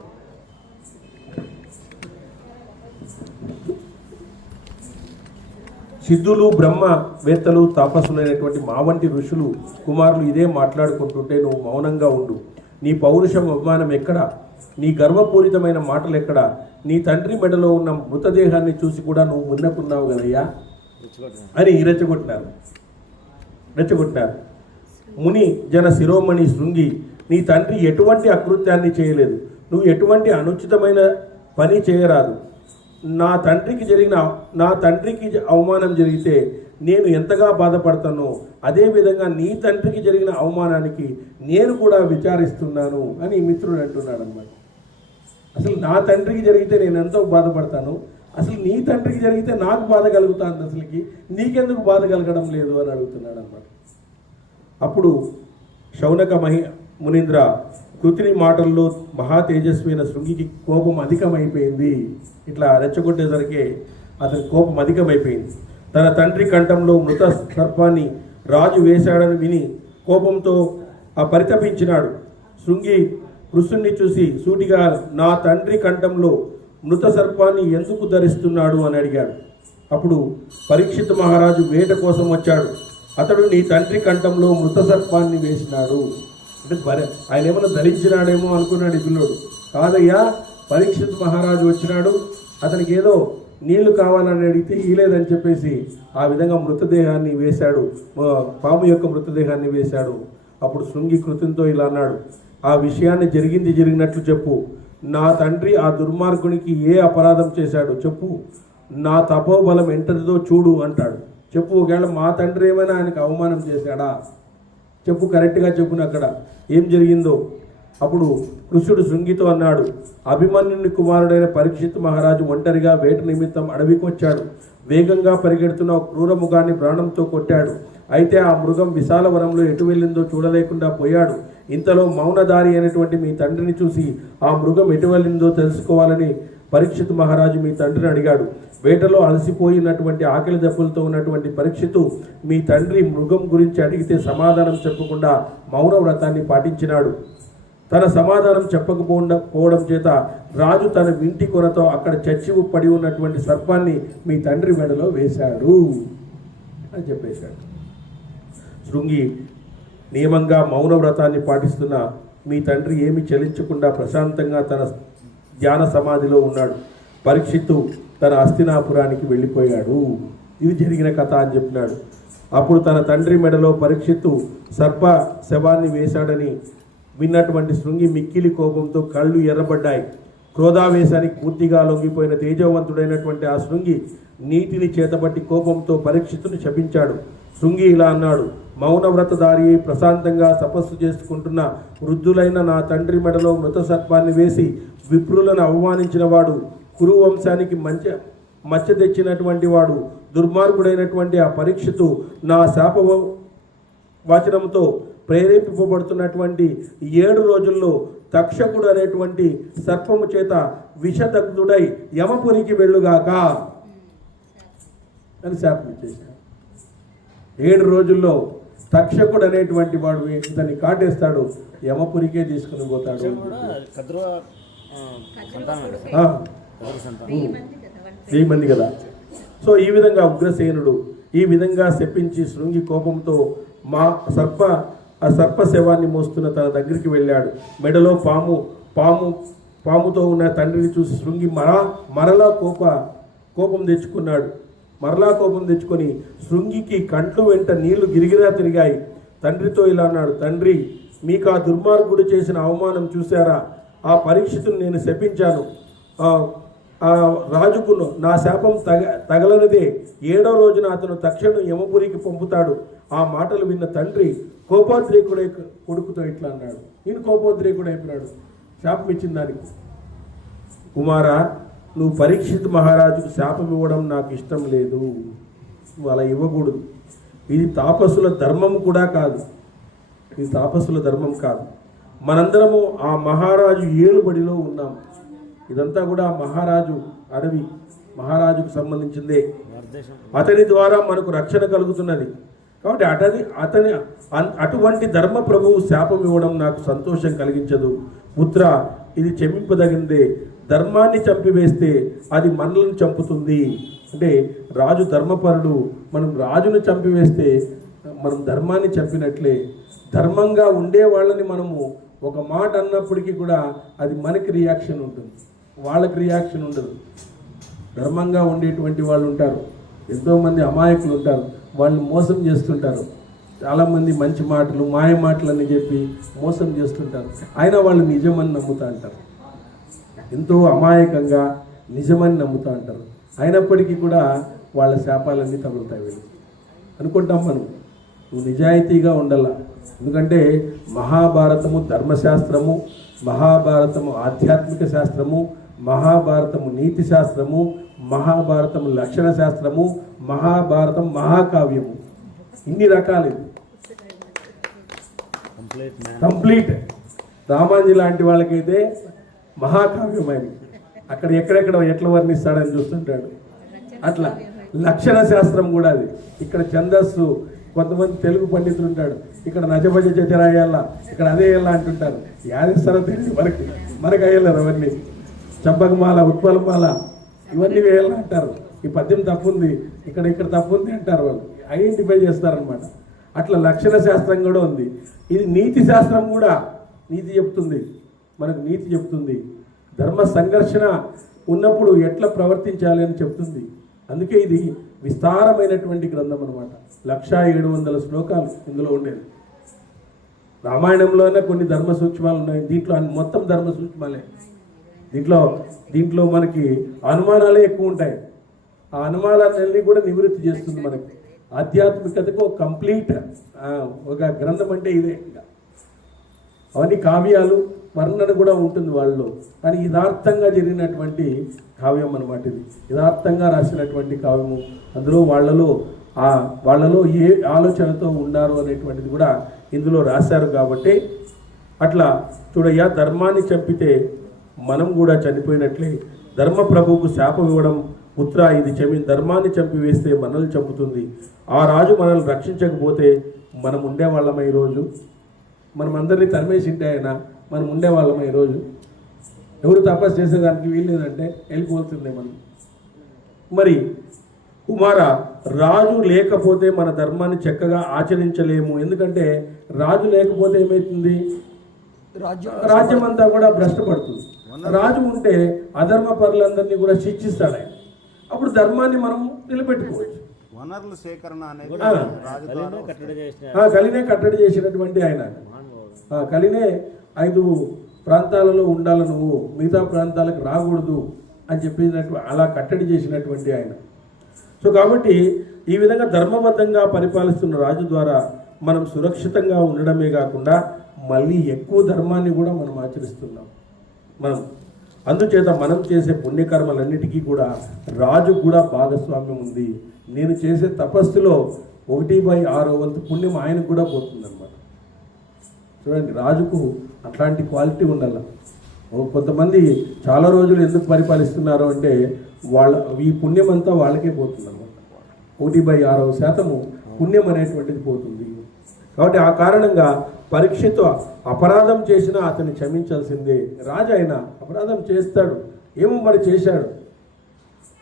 సిద్ధులు, బ్రహ్మవేత్తలు, తాపసులైనటువంటి మా వంటి ఋషులు కుమారులు ఇదే మాట్లాడుకుంటుంటే నువ్వు మౌనంగా ఉండు. నీ పౌరుషం అభిమానం ఎక్కడా? నీ గర్వపూరితమైన మాటలు ఎక్కడా? నీ తండ్రి మెడలో ఉన్న మృతదేహాన్ని చూసి కూడా నువ్వు మున్నకున్నావు కదయ్యా అని రెచ్చగొట్టినారు. ముని జన శిరోమణి శృంగి, నీ తండ్రి ఎటువంటి అకృత్యాన్ని చేయలేదు, నువ్వు ఎటువంటి అనుచితమైన పని చేయరాదు. నా తండ్రికి అవమానం జరిగితే నేను ఎంతగా బాధపడతానో అదేవిధంగా నీ తండ్రికి జరిగిన అవమానానికి నేను కూడా విచారిస్తున్నాను అని మిత్రుడు అంటున్నాడు అన్నమాట. అసలు నా తండ్రికి జరిగితే నేను ఎంతో బాధపడతాను, అసలు నీ తండ్రికి జరిగితే నాకు బాధ కలుగుతాను, అసలుకి నీకెందుకు బాధ కలగడం లేదు అని అడుగుతున్నాడు అన్నమాట. అప్పుడు శౌనక మునీంద్ర కృతిని మాటల్లో మహా తేజస్వైన శృంగికి కోపం అధికమైపోయింది. ఇట్లా రెచ్చగొట్టేసరికి అతని కోపం అధికమైపోయింది. తన తండ్రి కంఠంలో మృత సర్పాన్ని రాజు వేశాడని విని కోపంతో పరితపించినాడు. శృంగి కృష్ణుణ్ణి చూసి సూటిగా, నా తండ్రి కంఠంలో మృత సర్పాన్ని ఎందుకు ధరిస్తున్నాడు అని అడిగాడు. అప్పుడు పరీక్షిత్ మహారాజు వేట కోసం వచ్చాడు. అతడు నీ తండ్రి కంఠంలో మృత సర్పాన్ని వేసినాడు అంటే ఆయన ఏమైనా ధరించినాడేమో అనుకున్నాడు ఈ పిల్లోడు. కాదయ్యా, పరీక్షిత్ మహారాజు వచ్చినాడు, అతనికి ఏదో నీళ్లు కావాలని అడిగితే ఇలేదని చెప్పేసి ఆ విధంగా మృతదేహాన్ని వేశాడు, పాము యొక్క మృతదేహాన్ని వేశాడు. అప్పుడు శృంగి కృతంతో ఇలా అన్నాడు, ఆ విషయాన్ని జరిగినట్లు చెప్పు. నా తండ్రి ఆ దుర్మార్గునికి ఏ అపరాధం చేశాడు చెప్పు, నా తపోబలం ఎంతటిదో చూడు అంటాడు. చెప్పు, ఒకవేళ మా తండ్రి ఏమైనా ఆయనకు అవమానం చేశాడా చెప్పు, కరెక్ట్గా చెప్పును అక్కడ ఏం జరిగిందో. అప్పుడు కృష్ణుడు శృంగితో అన్నాడు, అభిమన్యుని కుమారుడైన పరీక్షిత్ మహారాజు ఒంటరిగా వేట నిమిత్తం అడవికి వచ్చాడు. వేగంగా పరిగెడుతున్న ఒక క్రూర మృగాన్ని ప్రాణంతో కొట్టాడు. అయితే ఆ మృగం విశాల వనంలో ఎటు వెళ్ళిందో చూడలేకుండా పోయాడు. ఇంతలో మౌనదారి అయినటువంటి మీ తండ్రిని చూసి ఆ మృగం ఎటు వెళ్ళిందో తెలుసుకోవాలని పరీక్షిత్ మహారాజు మీ తండ్రిని అడిగాడు. వేటలో అలసిపోయినటువంటి ఆకలి దెబ్బలతో ఉన్నటువంటి పరీక్షితు మీ తండ్రి మృగం గురించి అడిగితే సమాధానం చెప్పకుండా మౌన వ్రతాన్ని పాటించినాడు. తన సమాధానం చెప్పకపోవడం చేత రాజు తన వింటి కొరతో అక్కడ చచ్చి పడి ఉన్నటువంటి సర్పాన్ని మీ తండ్రి మెడలో వేశాడు అని చెప్పేశాడు. శృంగి నియమంగా మౌన వ్రతాన్ని పాటిస్తున్న మీ తండ్రి ఏమి చెల్లించకుండా ప్రశాంతంగా తన ధ్యాన సమాధిలో ఉన్నాడు. పరీక్షిత్తు తన హస్తినాపురానికి వెళ్ళిపోయాడు. ఇది జరిగిన కథ అని చెప్పినాడు. అప్పుడు తన తండ్రి మెడలో పరీక్షిత్తు సర్ప శవాన్ని వేశాడని విన్నటువంటి శృంగి మిక్కిలి కోపంతో కళ్ళు ఎర్రబడ్డాయి. క్రోధావేశానికి పూర్తిగా లొంగిపోయిన తేజవంతుడైనటువంటి ఆ శృంగి నీటిని చేతబట్టి కోపంతో పరీక్షిత్తుని శపించాడు. శృంగి ఇలా అన్నాడు, మౌనవ్రతధారి ప్రశాంతంగా తపస్సు చేసుకుంటున్న వృద్ధులైన నా తండ్రి మెడలో మృత సర్పాన్ని వేసి విప్రులను అవమానించిన వాడు, కురు వంశానికి మచ్చ తెచ్చినటువంటి వాడు, దుర్మార్గుడైనటువంటి ఆ పరీక్షిత్తు నా శాప వచనంతో ప్రేరేపింపబడుతున్నటువంటి 7 రోజుల్లో తక్షకుడు అనేటువంటి సర్పము చేత విషదగ్ధుడై యమపురికి వెళ్ళుగాక అని శాపం ఇచ్చేశాడు. 7 రోజుల్లో తక్షకుడు అనేటువంటి వాడు ఇతన్ని కాటేస్తాడు, యమపురికే తీసుకుని పోతాడు. 1000 మంది కదా. సో ఈ విధంగా ఉగ్రసేనుడు ఈ విధంగా శపించి శృంగి కోపంతో ఆ సర్ప శవాన్ని మోస్తున్న తన దగ్గరికి వెళ్ళాడు. మెడలో పాముతో ఉన్న తండ్రిని చూసి శృంగి మరలా కోపం తెచ్చుకున్నాడు. మరలా కోపం తెచ్చుకొని శృంగికి కంట్లు వెంట నీళ్లు గిరిగిరా తిరిగాయి. తండ్రితో ఇలా అన్నాడు, తండ్రి, మీకు ఆ దుర్మార్గుడు చేసిన అవమానం చూశారా? ఆ పరీక్షితుని నేను శపించాను. ఆ రాజుకు నా శాపం తగలనిదే 7వ రోజున అతను తక్షణం యమపురికి పంపుతాడు. ఆ మాటలు విన్న తండ్రి కోపోద్రేకుడై కొడుకుతో ఇట్లా అన్నాడు. ఈయన కోపోద్రేకుడు అయిపోయాడు శాపం ఇచ్చిన దానికి. కుమారా, నువ్వు పరీక్షిత్ మహారాజుకు శాపం ఇవ్వడం నాకు ఇష్టం లేదు, నువ్వు అలా ఇవ్వకూడదు. ఇది తాపసుల ధర్మం కూడా కాదు, ఇది తాపసుల ధర్మం కాదు. మనందరము ఆ మహారాజు ఏలుబడిలో ఉన్నాం. ఇదంతా కూడా మహారాజు అడవి, మహారాజుకు సంబంధించిందే. అతని ద్వారా మనకు రక్షణ కలుగుతున్నది. కాబట్టి అటువంటి ధర్మ ప్రభువు శాపం ఇవ్వడం నాకు సంతోషం కలిగించదు. పుత్ర, ఇది క్షమింపదగిందే. ధర్మాన్ని చంపివేస్తే అది మనల్ని చంపుతుంది. అంటే రాజు ధర్మపరుడు, మనం రాజును చంపివేస్తే మనం ధర్మాన్ని చంపినట్లే. ధర్మంగా ఉండే వాళ్ళని మనము ఒక మాట అన్నప్పటికీ కూడా అది మనకి రియాక్షన్ ఉంటుంది, వాళ్ళకి రియాక్షన్ ఉండదు. ధర్మంగా ఉండేటువంటి వాళ్ళు ఉంటారు, ఎంతోమంది అమాయకులు ఉంటారు, వాళ్ళని మోసం చేస్తుంటారు. చాలామంది మంచి మాటలు, మాయ మాటలని చెప్పి మోసం చేస్తుంటారు. అయినా వాళ్ళు నిజమని నమ్ముతా అంటారు. ఎంతో అమాయకంగా నిజమని నమ్ముతా అంటారు. అయినప్పటికీ కూడా వాళ్ళ శాపాలన్నీ తగులుతాయి. వీళ్ళు అనుకుంటాం మనం, నువ్వు నిజాయితీగా ఉండాల. ఎందుకంటే మహాభారతము ధర్మశాస్త్రము, మహాభారతము ఆధ్యాత్మిక శాస్త్రము, మహాభారతము నీతి శాస్త్రము, మహాభారతము లక్షణ శాస్త్రము, మహాభారతం మహాకావ్యము. ఇన్ని రకాలు కంప్లీట్. రామాంజీ లాంటి వాళ్ళకైతే మహాకావ్యమైన అక్కడ ఎక్కడెక్కడ ఎట్లా వర్ణిస్తాడని చూస్తుంటాడు. అట్లా లక్షణ శాస్త్రం కూడా అది. ఇక్కడ ఛందస్సు, కొంతమంది తెలుగు పండితులు ఉంటాడు, ఇక్కడ నజభజ చచరాయాల, ఇక్కడ అదే ఎలా అంటుంటారు. యాదిస్తారో తెలియదు మనకు అయ్యలేదు. అవన్నీ చంపకమాల, ఉత్పలమాల ఇవన్నీ వేయాలని అంటారు. ఈ పద్యం తప్పుంది, ఇక్కడ తప్పుంది అంటారు. వాళ్ళు ఐడెంటిఫై చేస్తారనమాట. అట్లా లక్షణ శాస్త్రం కూడా ఉంది. ఇది నీతి శాస్త్రం కూడా నీతి చెప్తుంది, మనకు నీతి చెప్తుంది. ధర్మ సంఘర్షణ ఉన్నప్పుడు ఎట్లా ప్రవర్తించాలి అని చెప్తుంది. అందుకే ఇది విస్తారమైనటువంటి గ్రంథం అనమాట. 1700 శ్లోకాలు ఇందులో ఉండేది. రామాయణంలోనే కొన్ని ధర్మ సూక్ష్మాలు ఉన్నాయి, దీంట్లో మొత్తం ధర్మ సూక్ష్మాలే. దీంట్లో మనకి అనుమానాలే ఎక్కువ ఉంటాయి. ఆ అనుమానాలన్నీ కూడా నివృత్తి చేస్తుంది మనకి. ఆధ్యాత్మికతకు కంప్లీట్ ఒక గ్రంథం అంటే ఇదే. అవన్నీ కావ్యాలు, వర్ణన కూడా ఉంటుంది వాళ్ళలో, కానీ యథార్థంగా జరిగినటువంటి కావ్యం అన్నమాట ఇది. యథార్థంగా రాసినటువంటి కావ్యము. అందులో వాళ్ళలో ఏ ఆలోచనతో ఉన్నారు అనేటువంటిది కూడా ఇందులో రాశారు. కాబట్టి అట్లా చూడయ్యా, ధర్మాన్ని చంపితే మనం కూడా చనిపోయినట్లే. ధర్మ ప్రభువుకు శాపం ఇవ్వడం, పుత్ర ఇది ధర్మాన్ని చంపివేస్తే మనల్ని చంపుతుంది. ఆ రాజు మనల్ని రక్షించకపోతే మనం ఉండేవాళ్ళమా ఈరోజు? మనం అందరినీ తరిమేసింటే ఆయన మనం ఉండేవాళ్ళమా ఈరోజు? ఎవరు తపస్సు చేసేదానికి వీల్లేదంటే వెళ్ళిపోతుందే మనం. మరి కుమార, రాజు లేకపోతే మన ధర్మాన్ని చక్కగా ఆచరించలేము. ఎందుకంటే రాజు లేకపోతే ఏమవుతుంది? రాజ్యం అంతా కూడా భ్రష్టపడుతుంది. రాజు ఉంటే అధర్మ పరులందరినీ కూడా శిక్షిస్తాడు ఆయన. అప్పుడు ధర్మాన్ని మనం నిలబెట్టుకోవచ్చు. వనరుల సేకరణ అనేది కలినే కట్టడి చేసినటువంటి ఆయన. కలినే 5 ప్రాంతాలలో ఉండాలి, నువ్వు మిగతా ప్రాంతాలకు రాకూడదు అని చెప్పినట్టు అలా కట్టడి చేసినటువంటి ఆయన. సో కాబట్టి ఈ విధంగా ధర్మబద్ధంగా పరిపాలిస్తున్న రాజు ద్వారా మనం సురక్షితంగా ఉండడమే కాకుండా మళ్ళీ ఎక్కువ ధర్మాన్ని కూడా మనం ఆచరిస్తున్నాం. అందుచేత మనం చేసే పుణ్యకర్మలన్నిటికీ కూడా రాజు కూడా భాగస్వామ్యం ఉంది. నేను చేసే తపస్సులో 1/6 వంతు పుణ్యం ఆయనకు కూడా పోతుందన్నమాట. చూడండి, రాజుకు అట్లాంటి క్వాలిటీ ఉండాలి. కొంతమంది చాలా రోజులు ఎందుకు పరిపాలిస్తున్నారు అంటే ఈ పుణ్యం అంతా వాళ్ళకే పోతుందన్నమాట. 1/6% పుణ్యం అనేటువంటిది పోతుంది. కాబట్టి ఆ కారణంగా పరీక్షతో అపరాధం చేసినా అతన్ని క్షమించాల్సిందే. రాజు అయినా అపరాధం చేస్తాడు, ఏమో మరి చేశాడు.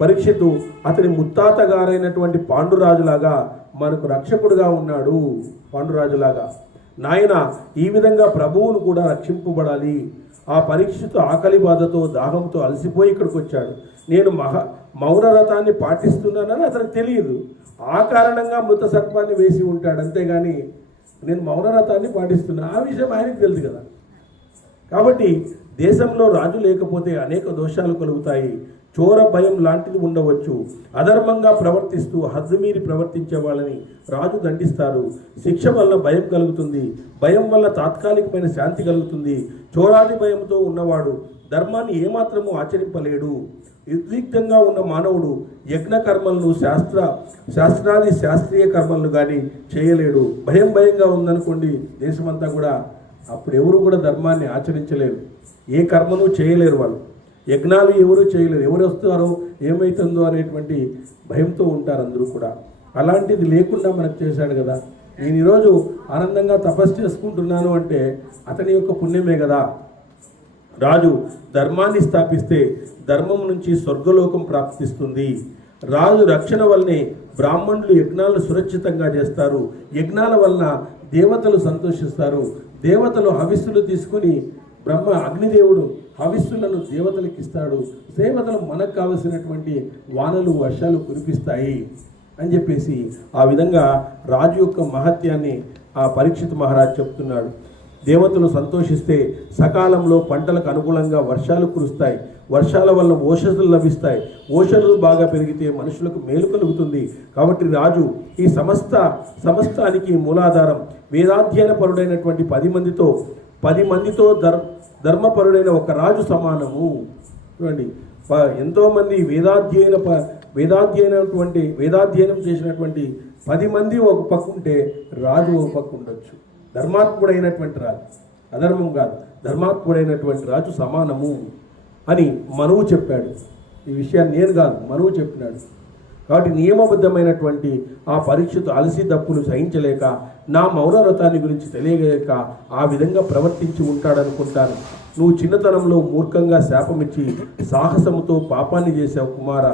పరీక్షితు అతని ముత్తాత గారైనటువంటి పాండురాజులాగా మనకు రక్షకుడుగా ఉన్నాడు. పాండురాజులాగా నాయన ఈ విధంగా ప్రభువును కూడా రక్షింపబడాలి. ఆ పరీక్షితు ఆకలి బాధతో దాహంతో అలసిపోయి ఇక్కడికి వచ్చాడు. నేను మౌనవ్రతాన్ని పాటిస్తున్నానని అతనికి తెలియదు. ఆ కారణంగా మృత సర్పాన్ని వేసి ఉంటాడు. అంతేగాని నేను మౌనవ్రతాన్ని పాటిస్తున్నా ఆ విషయం ఆయనకు తెలుసు కదా. కాబట్టి దేశంలో రాజు లేకపోతే అనేక దోషాలు కలుగుతాయి. చోర భయం లాంటిది ఉండవచ్చు. అధర్మంగా ప్రవర్తిస్తూ హద్దుమీరి ప్రవర్తించే వాళ్ళని రాజు దండిస్తారు. శిక్ష వల్ల భయం కలుగుతుంది. భయం వల్ల తాత్కాలికమైన శాంతి కలుగుతుంది. చోరాది భయంతో ఉన్నవాడు ధర్మాన్ని ఏమాత్రము ఆచరింపలేడు. ఉద్రిక్తంగా ఉన్న మానవుడు యజ్ఞ కర్మలను శాస్త్రీయ కర్మలను కానీ చేయలేడు. భయంగా ఉందనుకోండి దేశమంతా కూడా, అప్పుడు ఎవరు కూడా ధర్మాన్ని ఆచరించలేరు. ఏ కర్మను చేయలేరు. వాళ్ళు యజ్ఞాలు ఎవరు చేయలేరు. ఎవరు వస్తారో ఏమవుతుందో అనేటువంటి భయంతో ఉంటారు అందరూ కూడా. అలాంటిది లేకుండా మనకు చేశాడు కదా. నేను ఈరోజు ఆనందంగా తపస్సు చేసుకుంటున్నాను అంటే అతని యొక్క పుణ్యమే కదా. రాజు ధర్మాన్ని స్థాపిస్తే ధర్మం నుంచి స్వర్గలోకం ప్రాప్తిస్తుంది. రాజు రక్షణ వల్లనే బ్రాహ్మణులు యజ్ఞాలను సురక్షితంగా చేస్తారు. యజ్ఞాల వలన దేవతలు సంతోషిస్తారు. దేవతలు హవిస్సులు తీసుకుని అగ్నిదేవుడు హవిస్సులను దేవతలకు ఇస్తాడు. దేవతలు మనకు కావలసినటువంటి వానలు వర్షాలు కురిపిస్తాయి అని చెప్పేసి ఆ విధంగా రాజు యొక్క మహత్యాన్ని ఆ పరీక్షిత్ మహారాజ్ చెప్తున్నాడు. దేవతలు సంతోషిస్తే సకాలంలో పంటలకు అనుకూలంగా వర్షాలు కురుస్తాయి. వర్షాల వల్ల ఓషధులు లభిస్తాయి. ఓషధులు బాగా పెరిగితే మనుషులకు మేలు కలుగుతుంది. కాబట్టి రాజు ఈ సమస్తానికి మూలాధారం. వేదాధ్యయన పరుడైనటువంటి 10 మందితో ధర్మపరుడైన ఒక రాజు సమానము. చూడండి, ఎంతోమంది వేదాధ్యయనం చేసినటువంటి 10 మంది ఒక పక్క ఉంటే రాజు ఒక పక్క ఉండొచ్చు. ధర్మాత్ముడైనటువంటి రాజు, అధర్మం కాదు, ధర్మాత్ముడైనటువంటి రాజు సమానము అని మనువు చెప్పాడు. ఈ విషయాన్ని నేను కాదు, మనువు చెప్పినాడు. కాబట్టి నియమబద్ధమైనటువంటి ఆ పరీక్షతో అలసి దప్పులు సహించలేక, నా మౌన వ్రతాన్ని గురించి తెలియలేక ఆ విధంగా ప్రవర్తించి ఉంటాడనుకుంటాను. నువ్వు చిన్నతనంలో మూర్ఖంగా శాపమిచ్చి సాహసముతో పాపాన్ని చేశావు కుమార.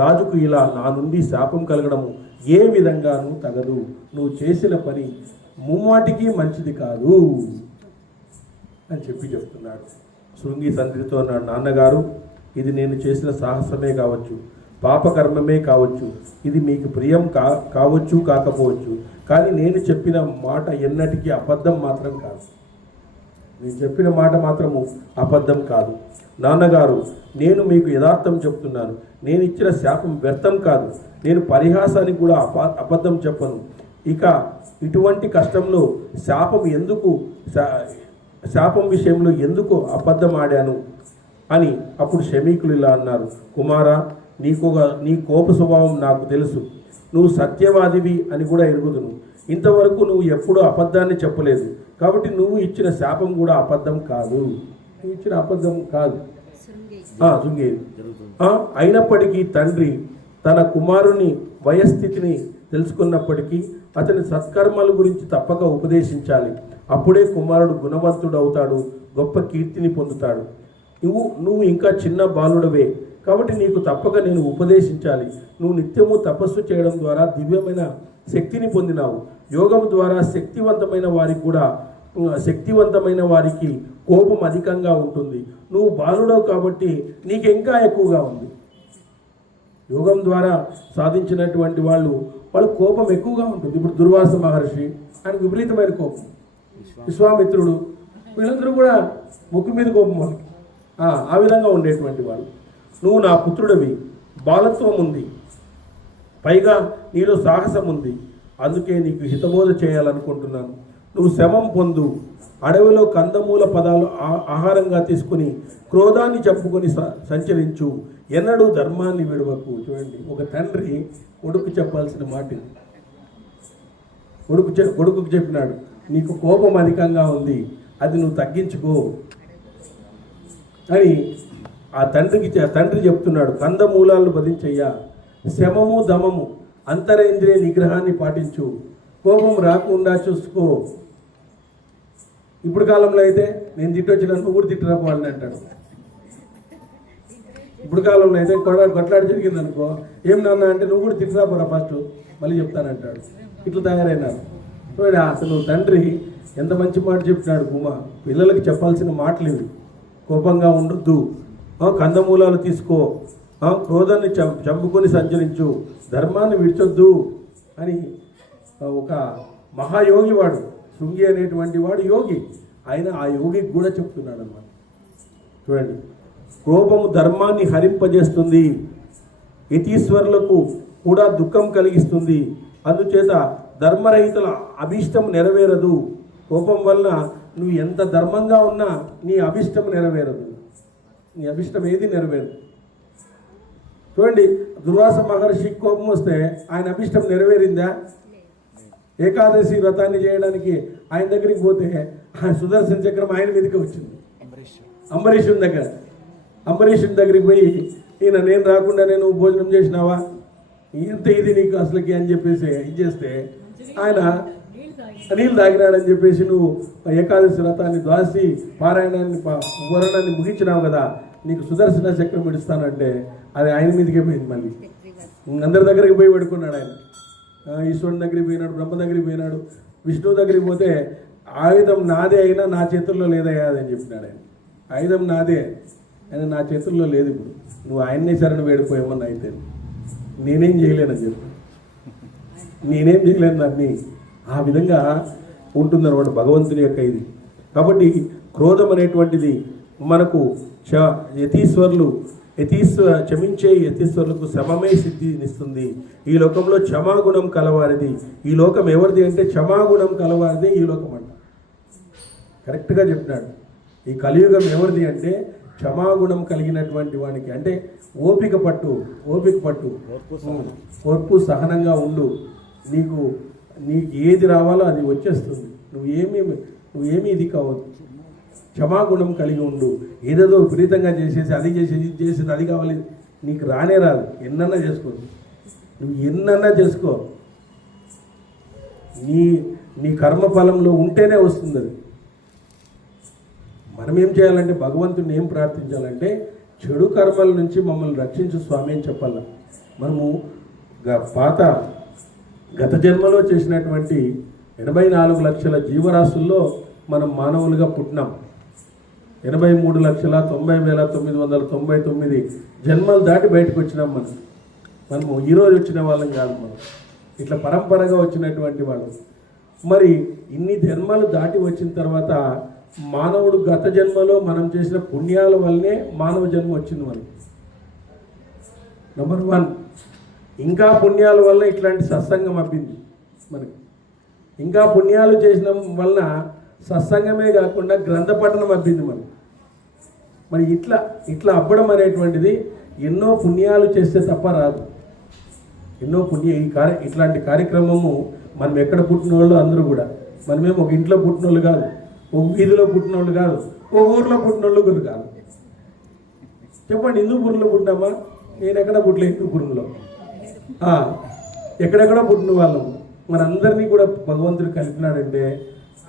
రాజుకు ఇలా నా నుండి శాపం కలగడము ఏ విధంగానూ తగదు. నువ్వు చేసిన పని ముమ్మాటికి మంచిది కాదు అని చెప్తున్నాడు. శృంగి తండ్రితో అన్నాడు, నాన్నగారు, ఇది నేను చేసిన సాహసమే కావచ్చు, పాపకర్మమే కావచ్చు, ఇది మీకు ప్రియం కావచ్చు కాకపోవచ్చు, కానీ నేను చెప్పిన మాట ఎన్నటికీ అబద్ధం మాత్రం కాదు. నేను చెప్పిన మాట మాత్రము అబద్ధం కాదు. నాన్నగారు, నేను మీకు యథార్థం చెప్తున్నాను. నేను ఇచ్చిన శాపం వ్యర్థం కాదు. నేను పరిహాసానికి కూడా అబద్ధం చెప్పను. ఇక ఇటువంటి కష్టంలో శాపం విషయంలో ఎందుకు అబద్ధం ఆడాను అని అప్పుడు శమీకులు ఇలా అన్నారు, కుమారా, నీ కోప స్వభావం నాకు తెలుసు. నువ్వు సత్యవాదివి అని కూడా ఎరుగుదును. ఇంతవరకు నువ్వు ఎప్పుడూ అబద్ధాన్ని చెప్పలేదు. కాబట్టి నువ్వు ఇచ్చిన శాపం కూడా అబద్ధం కాదు. నువ్వు ఇచ్చిన అబద్ధం కాదు. శృంగేరి అయినప్పటికీ తండ్రి తన కుమారుని వయస్థితిని తెలుసుకున్నప్పటికీ అతని సత్కర్మల గురించి తప్పక ఉపదేశించాలి. అప్పుడే కుమారుడు గుణవంతుడు అవుతాడు, గొప్ప కీర్తిని పొందుతాడు. నువ్వు ఇంకా చిన్న బాలుడవే, కాబట్టి నీకు తప్పక నేను ఉపదేశించాలి. నువ్వు నిత్యము తపస్సు చేయడం ద్వారా దివ్యమైన శక్తిని పొందినావు. యోగం ద్వారా శక్తివంతమైన వారికి కోపం అధికంగా ఉంటుంది. నువ్వు బాలుడవు కాబట్టి నీకింకా ఎక్కువగా ఉంది. యోగం ద్వారా సాధించినటువంటి వాళ్ళ కోపం ఎక్కువగా ఉంటుంది. ఇప్పుడు దుర్వాస మహర్షి, ఆయనకు విపరీతమైన కోపం. విశ్వామిత్రుడు, వీళ్ళందరూ కూడా ముక్కు మీద కోపం వాళ్ళకి. ఆ విధంగా ఉండేటువంటి వాళ్ళు. నువ్వు నా పుత్రుడివి, బాలత్వం ఉంది, పైగా నీలో సాహసం ఉంది. అందుకే నీకు హితబోధ చేయాలనుకుంటున్నాను. నువ్వు శమం పొందు. అడవిలో కందమూల పదాలు ఆహారంగా తీసుకుని క్రోధాన్ని చంపుకొని సంచరించు. ఎన్నడూ ధర్మాన్ని విడవకు. చూడండి, ఒక తండ్రి కొడుకు చెప్పాల్సిన మాట. కొడుకుకు చెప్పినాడు, నీకు కోపం అధికంగా ఉంది, అది నువ్వు తగ్గించుకో అని ఆ తండ్రి చెప్తున్నాడు. కందమూలాలను భరించయ్యా, శమము దమము అంతరేంద్రియ నిగ్రహాన్ని పాటించు, కోపం రాకుండా చూసుకో. ఇప్పుడు కాలంలో అయితే నేను తిట్టొచ్చిన నువ్వు కూడా తిట్టరా వాళ్ళని అంటాడు. ఇప్పుడు కాలంలో అయితే కొట్లాడి జరిగింది అనుకో, ఏం నాన్న అంటే నువ్వు కూడా తిట్టరా పోరా ఫస్ట్, మళ్ళీ చెప్తానంటాడు. ఇట్లా తయారైనారు. అసలు తండ్రి ఎంత మంచి మాట చెప్తున్నాడు. పిల్లలకి చెప్పాల్సిన మాటలు ఇవి. కోపంగా ఉండొద్దు, కందమూలాలు తీసుకో, క్రోధాన్ని చంపుకొని సంచరించు, ధర్మాన్ని విడిచొద్దు అని ఒక మహాయోగి వాడు, శృంగి అనేటువంటి వాడు యోగి. ఆయన ఆ యోగికి కూడా చెప్తున్నాడు అన్నమాట. చూడండి, కోపము ధర్మాన్ని హరింపజేస్తుంది, యతీశ్వరులకు కూడా దుఃఖం కలిగిస్తుంది. అందుచేత ధర్మరహితుల అభిష్టం నెరవేరదు. కోపం వలన నువ్వు ఎంత ధర్మంగా ఉన్నా నీ అభిష్టం నెరవేరదు. నీ అభిష్టం ఏది నెరవేరదు. చూడండి, దుర్వాస మహర్షి కోపం వస్తే ఆయన అభిష్టం నెరవేరిందా? ఏకాదశి వ్రతాన్ని చేయడానికి ఆయన దగ్గరికి పోతే ఆయన సుదర్శన చక్రం ఆయన మీదకి వచ్చింది. అంబరీషుని దగ్గరికి పోయి ఈయన నేను రాకుండా నేను భోజనం చేసినావా, ఎంత ఇది నీకు అసలుకి అని చెప్పేసి ఇచ్చేస్తే ఆయన నీళ్ళు తాగినాడని చెప్పేసి నువ్వు ఏకాదశి వ్రతాన్ని ద్వాసి పారాయణాన్ని వరణాన్ని ముగించినావు కదా, నీకు సుదర్శన చక్రం ఇడుస్తానంటే అది ఆయన మీదకే పోయింది. మళ్ళీ అందరి దగ్గరికి పోయి పడుకున్నాడు ఆయన. ఈశ్వరుని దగ్గరికి పోయినాడు, బ్రహ్మ దగ్గరికి పోయినాడు, విష్ణువు దగ్గరికి పోతే ఆయుధం నాదే అయినా నా చేతుల్లో లేదయ్యా అని చెప్పినాడు ఆయన. ఆయుధం నాదే అయినా నా చేతుల్లో లేదు, ఇప్పుడు నువ్వు ఆయన్నే శరణు వేడిపోయామని అయితే నేనేం చేయలేనని చెప్పి నేనేం చేయలేను దాన్ని. ఆ విధంగా ఉంటుందన్నమాట భగవంతుని యొక్క ఇది. కాబట్టి క్రోధం అనేటువంటిది మనకు క్షమించే యతీశ్వరులకు శమమే సిద్ధినిస్తుంది. ఈ లోకంలో క్షమాగుణం కలవారిది. ఈ లోకం ఎవరిది అంటే క్షమాగుణం కలవారిది ఈ లోకం అంట. కరెక్ట్గా చెప్పినాడు. ఈ కలియుగం ఎవరిది అంటే క్షమాగుణం కలిగినటువంటి వానికి, అంటే ఓపిక పట్టు, ఓర్పు సహనంగా ఉండు. నీకు ఏది రావాలో అది వచ్చేస్తుంది. నువ్వేమీ ఇది కావద్దు. క్షమాగుణం కలిగి ఉండు. ఏదేదో విపరీతంగా చేసేసి అది చేసేది ఇది చేసేది అది కావాలి, నీకు రానే రాదు. ఎన్నన్నా చేసుకో, నువ్వు ఎన్నన్నా చేసుకో, నీ కర్మఫలంలో ఉంటేనే వస్తుంది అది. మనం ఏం చేయాలంటే భగవంతుని ఏం ప్రార్థించాలంటే చెడు కర్మల నుంచి మమ్మల్ని రక్షించు స్వామి అని చెప్పాల. మనము గత జన్మలో చేసినటువంటి 84 లక్షల జీవరాశుల్లో మనం మానవులుగా పుట్టినాం. 83,90,999 జన్మలు దాటి బయటకు వచ్చినాం. మనము ఈరోజు వచ్చిన వాళ్ళం కాదు, మనం ఇట్లా పరంపరగా వచ్చినటువంటి వాళ్ళం. మరి ఇన్ని జన్మలు దాటి వచ్చిన తర్వాత మానవుడు గత జన్మలో మనం చేసిన పుణ్యాల వల్లనే మానవ జన్మ వచ్చింది మనకి. నెంబర్ 1, ఇంకా పుణ్యాల వల్ల ఇట్లాంటి సత్సంగం అబ్బింది మనకి. ఇంకా పుణ్యాలు చేసిన వలన సత్సంగమే కాకుండా గ్రంథ పఠనం అబ్బింది మనకి. మరి ఇట్లా అబ్బడం అనేటువంటిది ఎన్నో పుణ్యాలు చేస్తే తప్ప రాదు. ఎన్నో ఇట్లాంటి కార్యక్రమము మనం ఎక్కడ పుట్టిన వాళ్ళు అందరూ కూడా, మనమేమో ఒక ఇంట్లో పుట్టిన వాళ్ళు కాదు, ఒక వీధిలో పుట్టిన వాళ్ళు కాదు, ఒక ఊర్లో పుట్టిన వాళ్ళు కూడా కాదు. చెప్పండి, హిందూపురంలో పుట్టినామా? నేను ఎక్కడ పుట్టలే హిందూపురంలో, ఎక్కడెక్కడో పుట్టిన వాళ్ళం. మనందరినీ కూడా భగవంతుడు కలిపినాడంటే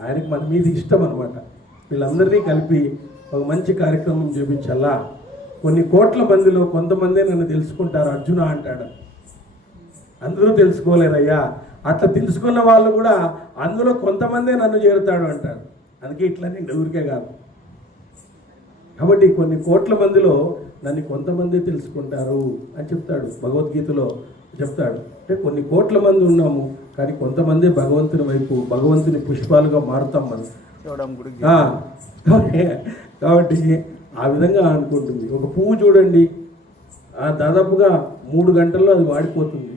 ఆయనకి మన మీద ఇష్టం అనమాట. వీళ్ళందరినీ కలిపి ఒక మంచి కార్యక్రమం చూపించాలా. కొన్ని కోట్ల మందిలో కొంతమందే నన్ను తెలుసుకుంటారు అర్జున అంటాడు. అందరూ తెలుసుకోలేరయ్యా, అట్లా తెలుసుకున్న వాళ్ళు కూడా అందులో కొంతమందే నన్ను చేరుతాడు అంటాడు. అందుకే ఇట్లా నేను ఊరికే కాదు. కాబట్టి కొన్ని కోట్ల మందిలో నన్ను కొంతమంది తెలుసుకుంటారు అని చెప్తాడు, భగవద్గీతలో చెప్తాడు. అంటే కొన్ని కోట్ల మంది ఉన్నాము, కానీ కొంతమంది భగవంతుని వైపు, భగవంతుని పుష్పాలుగా మారుతాం మనం. కాబట్టి ఆ విధంగా అనుకుంటుంది. ఒక పువ్వు చూడండి, దాదాపుగా 3 గంటల్లో అది వాడిపోతుంది.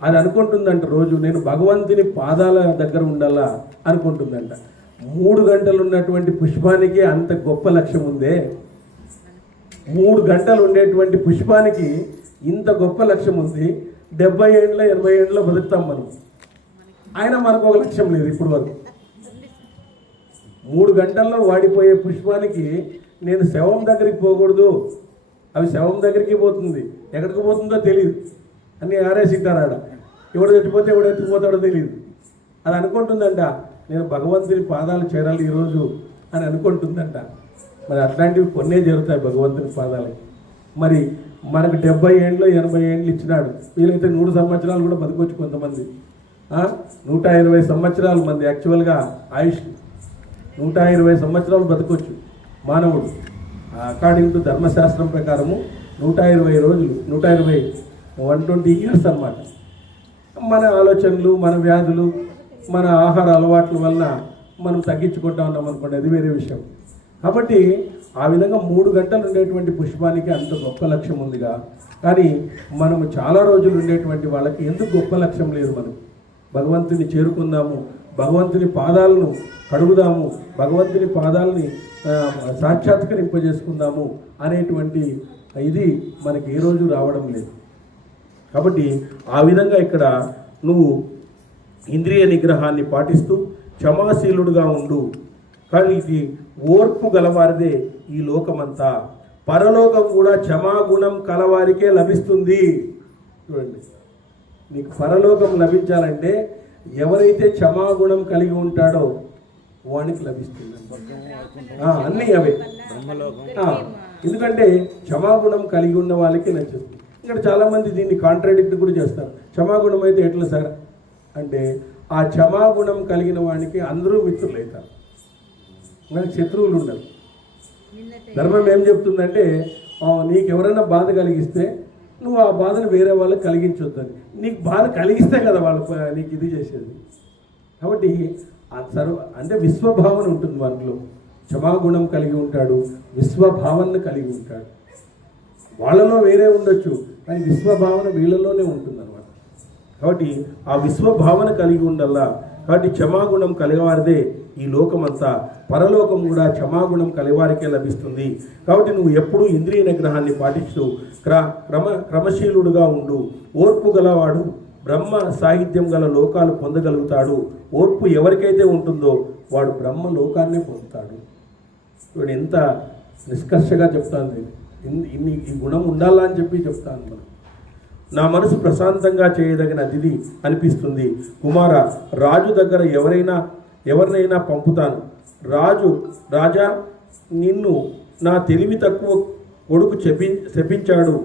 అది అనుకుంటుందంట రోజు నేను భగవంతుని పాదాల దగ్గర ఉండాలా అనుకుంటుందంట. 3 గంటలు ఉన్నటువంటి పుష్పానికి అంత గొప్ప లక్ష్యం ఉందే. 3 గంటలు ఉండేటువంటి పుష్పానికి ఇంత గొప్ప లక్ష్యం ఉంది. 70 ఏళ్ళ 80 ఏళ్ళలో బతుకుతాం మనం. ఆయన మనకు ఒక లక్ష్యం లేదు ఇప్పుడు వరకు. 3 గంటల్లో వాడిపోయే పుష్పానికి నేను శవం దగ్గరికి పోకూడదు, అవి శవం దగ్గరికి పోతుంది, ఎక్కడికి పోతుందో తెలియదు అని ఆరేసిట్టారు ఆడ. ఎవడు చచ్చిపోతే ఎవడు ఎత్తిపోతాడో తెలియదు. అది అనుకుంటుందంట నేను భగవంతుని పాదాలు చేరాలి ఈరోజు అని అనుకుంటుందంట. మరి అట్లాంటివి కొన్నే చేరుతాయి భగవంతుని పాదాలకి. మరి మనకు 70 ఏళ్ళు 80 ఏళ్ళు ఇచ్చినాడు. వీలైతే 100 సంవత్సరాలు కూడా బతకొచ్చు కొంతమంది. 120 సంవత్సరాలు మంది యాక్చువల్గా ఆయుష్ 120 సంవత్సరాలు బతకొచ్చు మానవుడు. అకార్డింగ్ టు ధర్మశాస్త్రం ప్రకారము 120 రోజులు, 120 ఇయర్స్ అన్నమాట. మన ఆలోచనలు, మన వ్యాధులు, మన ఆహార అలవాట్ల వలన మనం తగ్గించుకుంటా ఉన్నాం అనుకోండి, అది వేరే విషయం. కాబట్టి ఆ విధంగా 3 గంటలు ఉండేటువంటి పుష్పానికి అంత గొప్ప లక్ష్యం ఉందిగా, కానీ మనము చాలా రోజులు ఉండేటువంటి వాళ్ళకి ఎందుకు గొప్ప లక్ష్యం లేదు? మనం భగవంతుని చేరుకుందాము, భగవంతుని పాదాలను కడుగుదాము, భగవంతుని పాదాలని సాక్షాత్కరింపజేసుకుందాము అనేటువంటి ఇది మనకి ఏ రోజు రావడం లేదు. కాబట్టి ఆ విధంగా ఇక్కడ నువ్వు ఇంద్రియ నిగ్రహాన్ని పాటిస్తూ క్షమాశీలుడుగా ఉండు. కానీ ఇది ఓర్పు గలవారిదే ఈ లోకమంతా, పరలోకం కూడా క్షమాగుణం కలవారికే లభిస్తుంది. చూడండి, నీకు పరలోకం లభించాలంటే ఎవరైతే క్షమాగుణం కలిగి ఉంటాడో వానికి లభిస్తుంది. అన్నీ అవే. ఎందుకంటే క్షమాగుణం కలిగి ఉన్న వాళ్ళకి నచ్చుతుంది. ఇక్కడ చాలామంది దీన్ని కాంట్రాడిక్ట్ కూడా చేస్తారు. క్షమాగుణం అయితే ఎట్లా సార్ అంటే, ఆ క్షమాగుణం కలిగిన వానికి అందరూ మిత్రులు అవుతారు, మనకి శత్రువులు ఉండరు. ధర్మం ఏం చెప్తుందంటే, నీకు ఎవరైనా బాధ కలిగిస్తే నువ్వు ఆ బాధను వేరే వాళ్ళకి కలిగించొద్దని. నీకు బాధ కలిగిస్తే కదా వాళ్ళు నీకు ఇది చేసేది. కాబట్టి అంటే విశ్వభావన ఉంటుంది వారిలో. క్షమాగుణం కలిగి ఉంటాడు, విశ్వభావన కలిగి ఉంటాడు. వాళ్ళలో వేరే ఉండొచ్చు, కానీ విశ్వభావన వీళ్ళలోనే ఉంటుంది అన్నమాట. కాబట్టి ఆ విశ్వభావన కలిగి ఉండల్లా. కాబట్టి క్షమాగుణం కలిగవారిదే ఈ లోకమంతా, పరలోకం కూడా క్షమాగుణం కలివారికే లభిస్తుంది. కాబట్టి నువ్వు ఎప్పుడూ ఇంద్రియ నిగ్రహాన్ని పాటిస్తూ క్రమశీలుడుగా ఉండు. ఓర్పు గలవాడు బ్రహ్మ సాహిత్యం గల లోకాలు పొందగలుగుతాడు. ఓర్పు ఎవరికైతే ఉంటుందో వాడు బ్రహ్మ లోకాన్నే పొందుతాడు. ఇప్పుడు ఎంత నిష్కర్షగా చెప్తాను, ఈ గుణం ఉండాలా అని చెప్పి చెప్తాను. మనం నా మనసు ప్రశాంతంగా చేయదగిన అతిథి అనిపిస్తుంది. కుమార, రాజు దగ్గర ఎవరినైనా పంపుతాను. రాజా, నిన్ను నా తెలివి తక్కువ కొడుకు శపించాడు.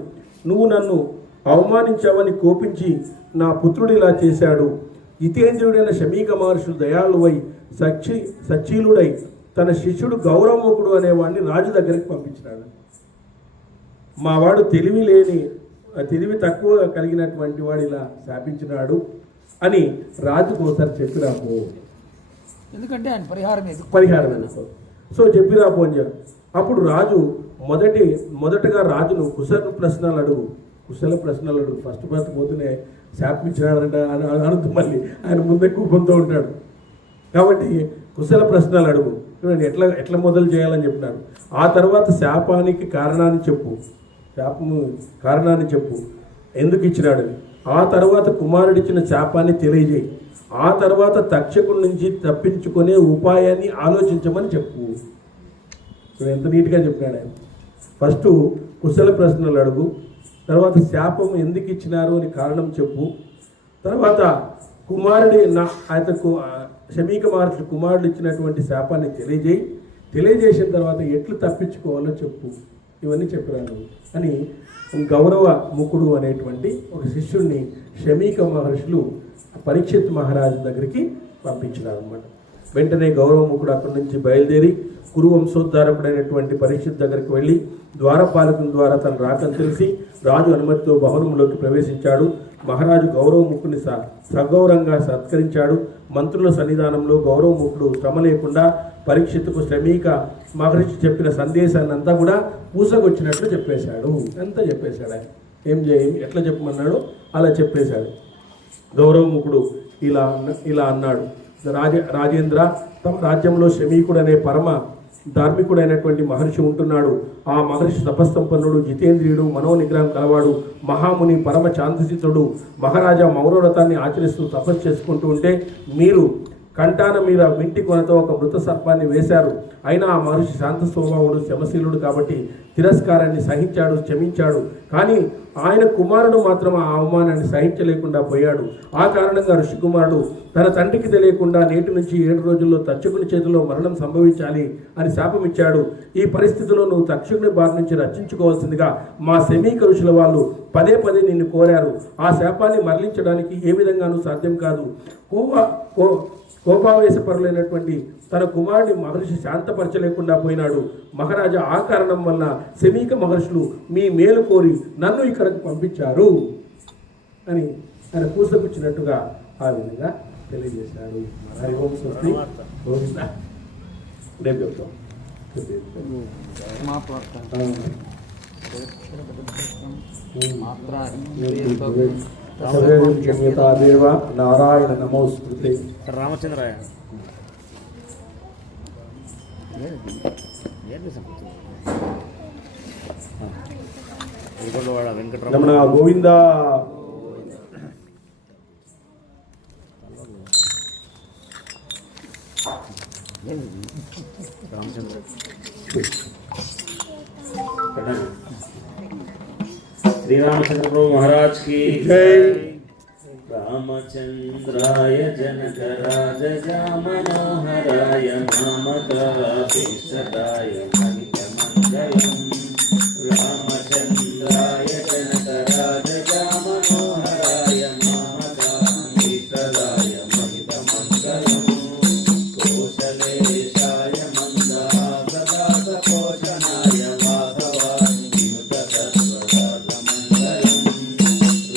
నువ్వు నన్ను అవమానించావని కోపించి నా పుత్రుడిలా చేశాడు. జితేంద్రుడైన శమీక మహర్షులు దయాళువై సచ్చీలుడై తన శిష్యుడు గౌరవముఖుడు అనేవాడిని రాజు దగ్గరికి పంపించినాడు. మావాడు తెలివి తక్కువ కలిగినటువంటి వాడు ఇలా శాపించినాడు అని రాజుకు ఒకసారి చెప్పిరాపో. ఎందుకంటే ఆయన పరిహారం ఎందుకో సో చెప్పిరాపో అని చెప్పి. అప్పుడు రాజు మొదటగా రాజును కుశల ప్రశ్నలు అడుగు. ఫస్ట్ పోతూనే శాపించినాడంట అని అడుగుతూ మళ్ళీ ఆయన ముందే కూపంతో ఉంటాడు. కాబట్టి కుశల ప్రశ్నలు అడుగు. చూడండి ఎట్లా మొదలు చేయాలని చెప్పినాడు. ఆ తర్వాత శాపానికి కారణాన్ని చెప్పు, ఎందుకు ఇచ్చినాడని. ఆ తర్వాత కుమారుడిచ్చిన శాపాన్ని తెలియజేయి. ఆ తర్వాత తక్షకుడి నుంచి తప్పించుకునే ఉపాయాన్ని ఆలోచించమని చెప్పు. ఎంత నీట్గా చెప్పినాడు ఆయన. ఫస్ట్ కుశల ప్రశ్నలు అడుగు, తర్వాత శాపం ఎందుకు ఇచ్చినారు అని కారణం చెప్పు, తర్వాత శమీక మహర్షి కుమారుడు ఇచ్చినటువంటి శాపాన్ని తెలియజేసిన తర్వాత ఎట్లు తప్పించుకోవాలో చెప్పు. ఇవన్నీ చెప్పినాను అని గౌరవ ముఖుడు అనేటువంటి ఒక శిష్యుడిని శమీక మహర్షులు పరీక్షిత్ మహారాజు దగ్గరికి పంపించినారు అన్నమాట. వెంటనే గౌరవముఖుడు అక్కడి నుంచి బయలుదేరి కురు వంశోద్ధారకుడైనటువంటి పరీక్షిత్ దగ్గరికి వెళ్ళి ద్వారపాలకుని ద్వారా తన రాకని తెలిసి రాజు అనుమతితో భవనంలోకి ప్రవేశించాడు. మహారాజు గౌరవముఖుని సగౌరవంగా సత్కరించాడు. మంత్రుల సన్నిధానంలో గౌరవముఖుడు శ్రమ లేకుండా పరీక్షిత్తుకు శమీక మహర్షి చెప్పిన సందేశాన్ని అంతా కూడా పూసకొచ్చినట్లు చెప్పేశాడు. అంతా చెప్పేశాడు ఆయన. ఎట్లా చెప్పమన్నాడు అలా చెప్పేశాడు. గౌరవముఖుడు ఇలా అన్నాడు, రాజేంద్ర, తమ రాజ్యంలో శమీకుడు అనే పరమ ధార్మికుడైనటువంటి మహర్షి ఉంటున్నాడు. ఆ మహర్షి తపస్సంపన్నుడు, జితేంద్రియుడు, మనోనిగ్రహం కలవాడు, మహాముని, పరమ శాంతచిత్తుడు. మహారాజా మౌనవ్రతాన్ని ఆచరిస్తూ తపస్సు చేసుకుంటూ ఉంటే మీరు కంటాన మీద వింటి కొనతో ఒక మృత సర్పాన్ని వేశారు. అయినా ఆ మహర్షి శాంత స్వభావుడు, శ్రమశీలుడు కాబట్టి తిరస్కారాన్ని సహించాడు, క్షమించాడు. కానీ ఆయన కుమారుడు మాత్రం ఆ అవమానాన్ని సహించలేకుండా పోయాడు. ఆ కారణంగా ఋషికుమారుడు తన తండ్రికి తెలియకుండా నేటి నుంచి 7 రోజుల్లో తక్షకుని చేతిలో మరణం సంభవించాలి అని శాపమిచ్చాడు. ఈ పరిస్థితిలో నువ్వు తక్షకుని బారి నుంచి రక్షించుకోవాల్సిందిగా మా శమీక ఋషుల వాళ్ళు పదే నిన్ను కోరారు. ఆ శాపాన్ని మరలించడానికి ఏ విధంగానూ సాధ్యం కాదు. కోపావేశపరులైనటువంటి తన కుమారుడిని మహర్షి శాంతపరచలేకుండా పోయినాడు. మహారాజా, ఆ కారణం వల్ల శమీక మహర్షులు మీ మేలు కోరి నన్ను ఇక్కడికి పంపించారు అని ఆయన పూసపుచ్చినట్టుగా ఆ విధంగా తెలియజేశాడు. రేపు చెప్తాం. దేవ నారాయణ నమోస్తుతే. రామచంద్రాయ వెంకటరమణ రమణ గోవింద. రామచంద్ర श्री रामचंद्र प्रभु महाराज की जय। रामचंद्राय जनक राजा मनोहराय मामकाभीष्टदाय मंगलम। रामचंद्राय जनक राजा मनोहराय मामकाभीष्टदाय मंगलम। कौशलेशाय मंदासदास पोषणाय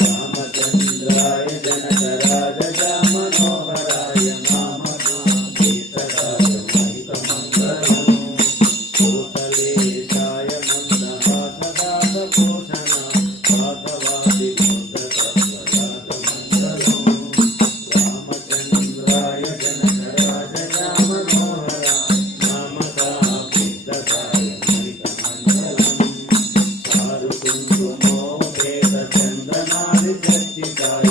रामचंद्राय जनक राजा मनोहराय मामकाभीष्टदाय मंगलम। कौशलेशाय मंदहासदास पोषणाय वासवादि मंगलम। रामचंद्राय जनक राजा मनोहराय मामकाभीष्टदाय मंगलम। चारु कुंकुमोपेत चंदनादि चर्चिताय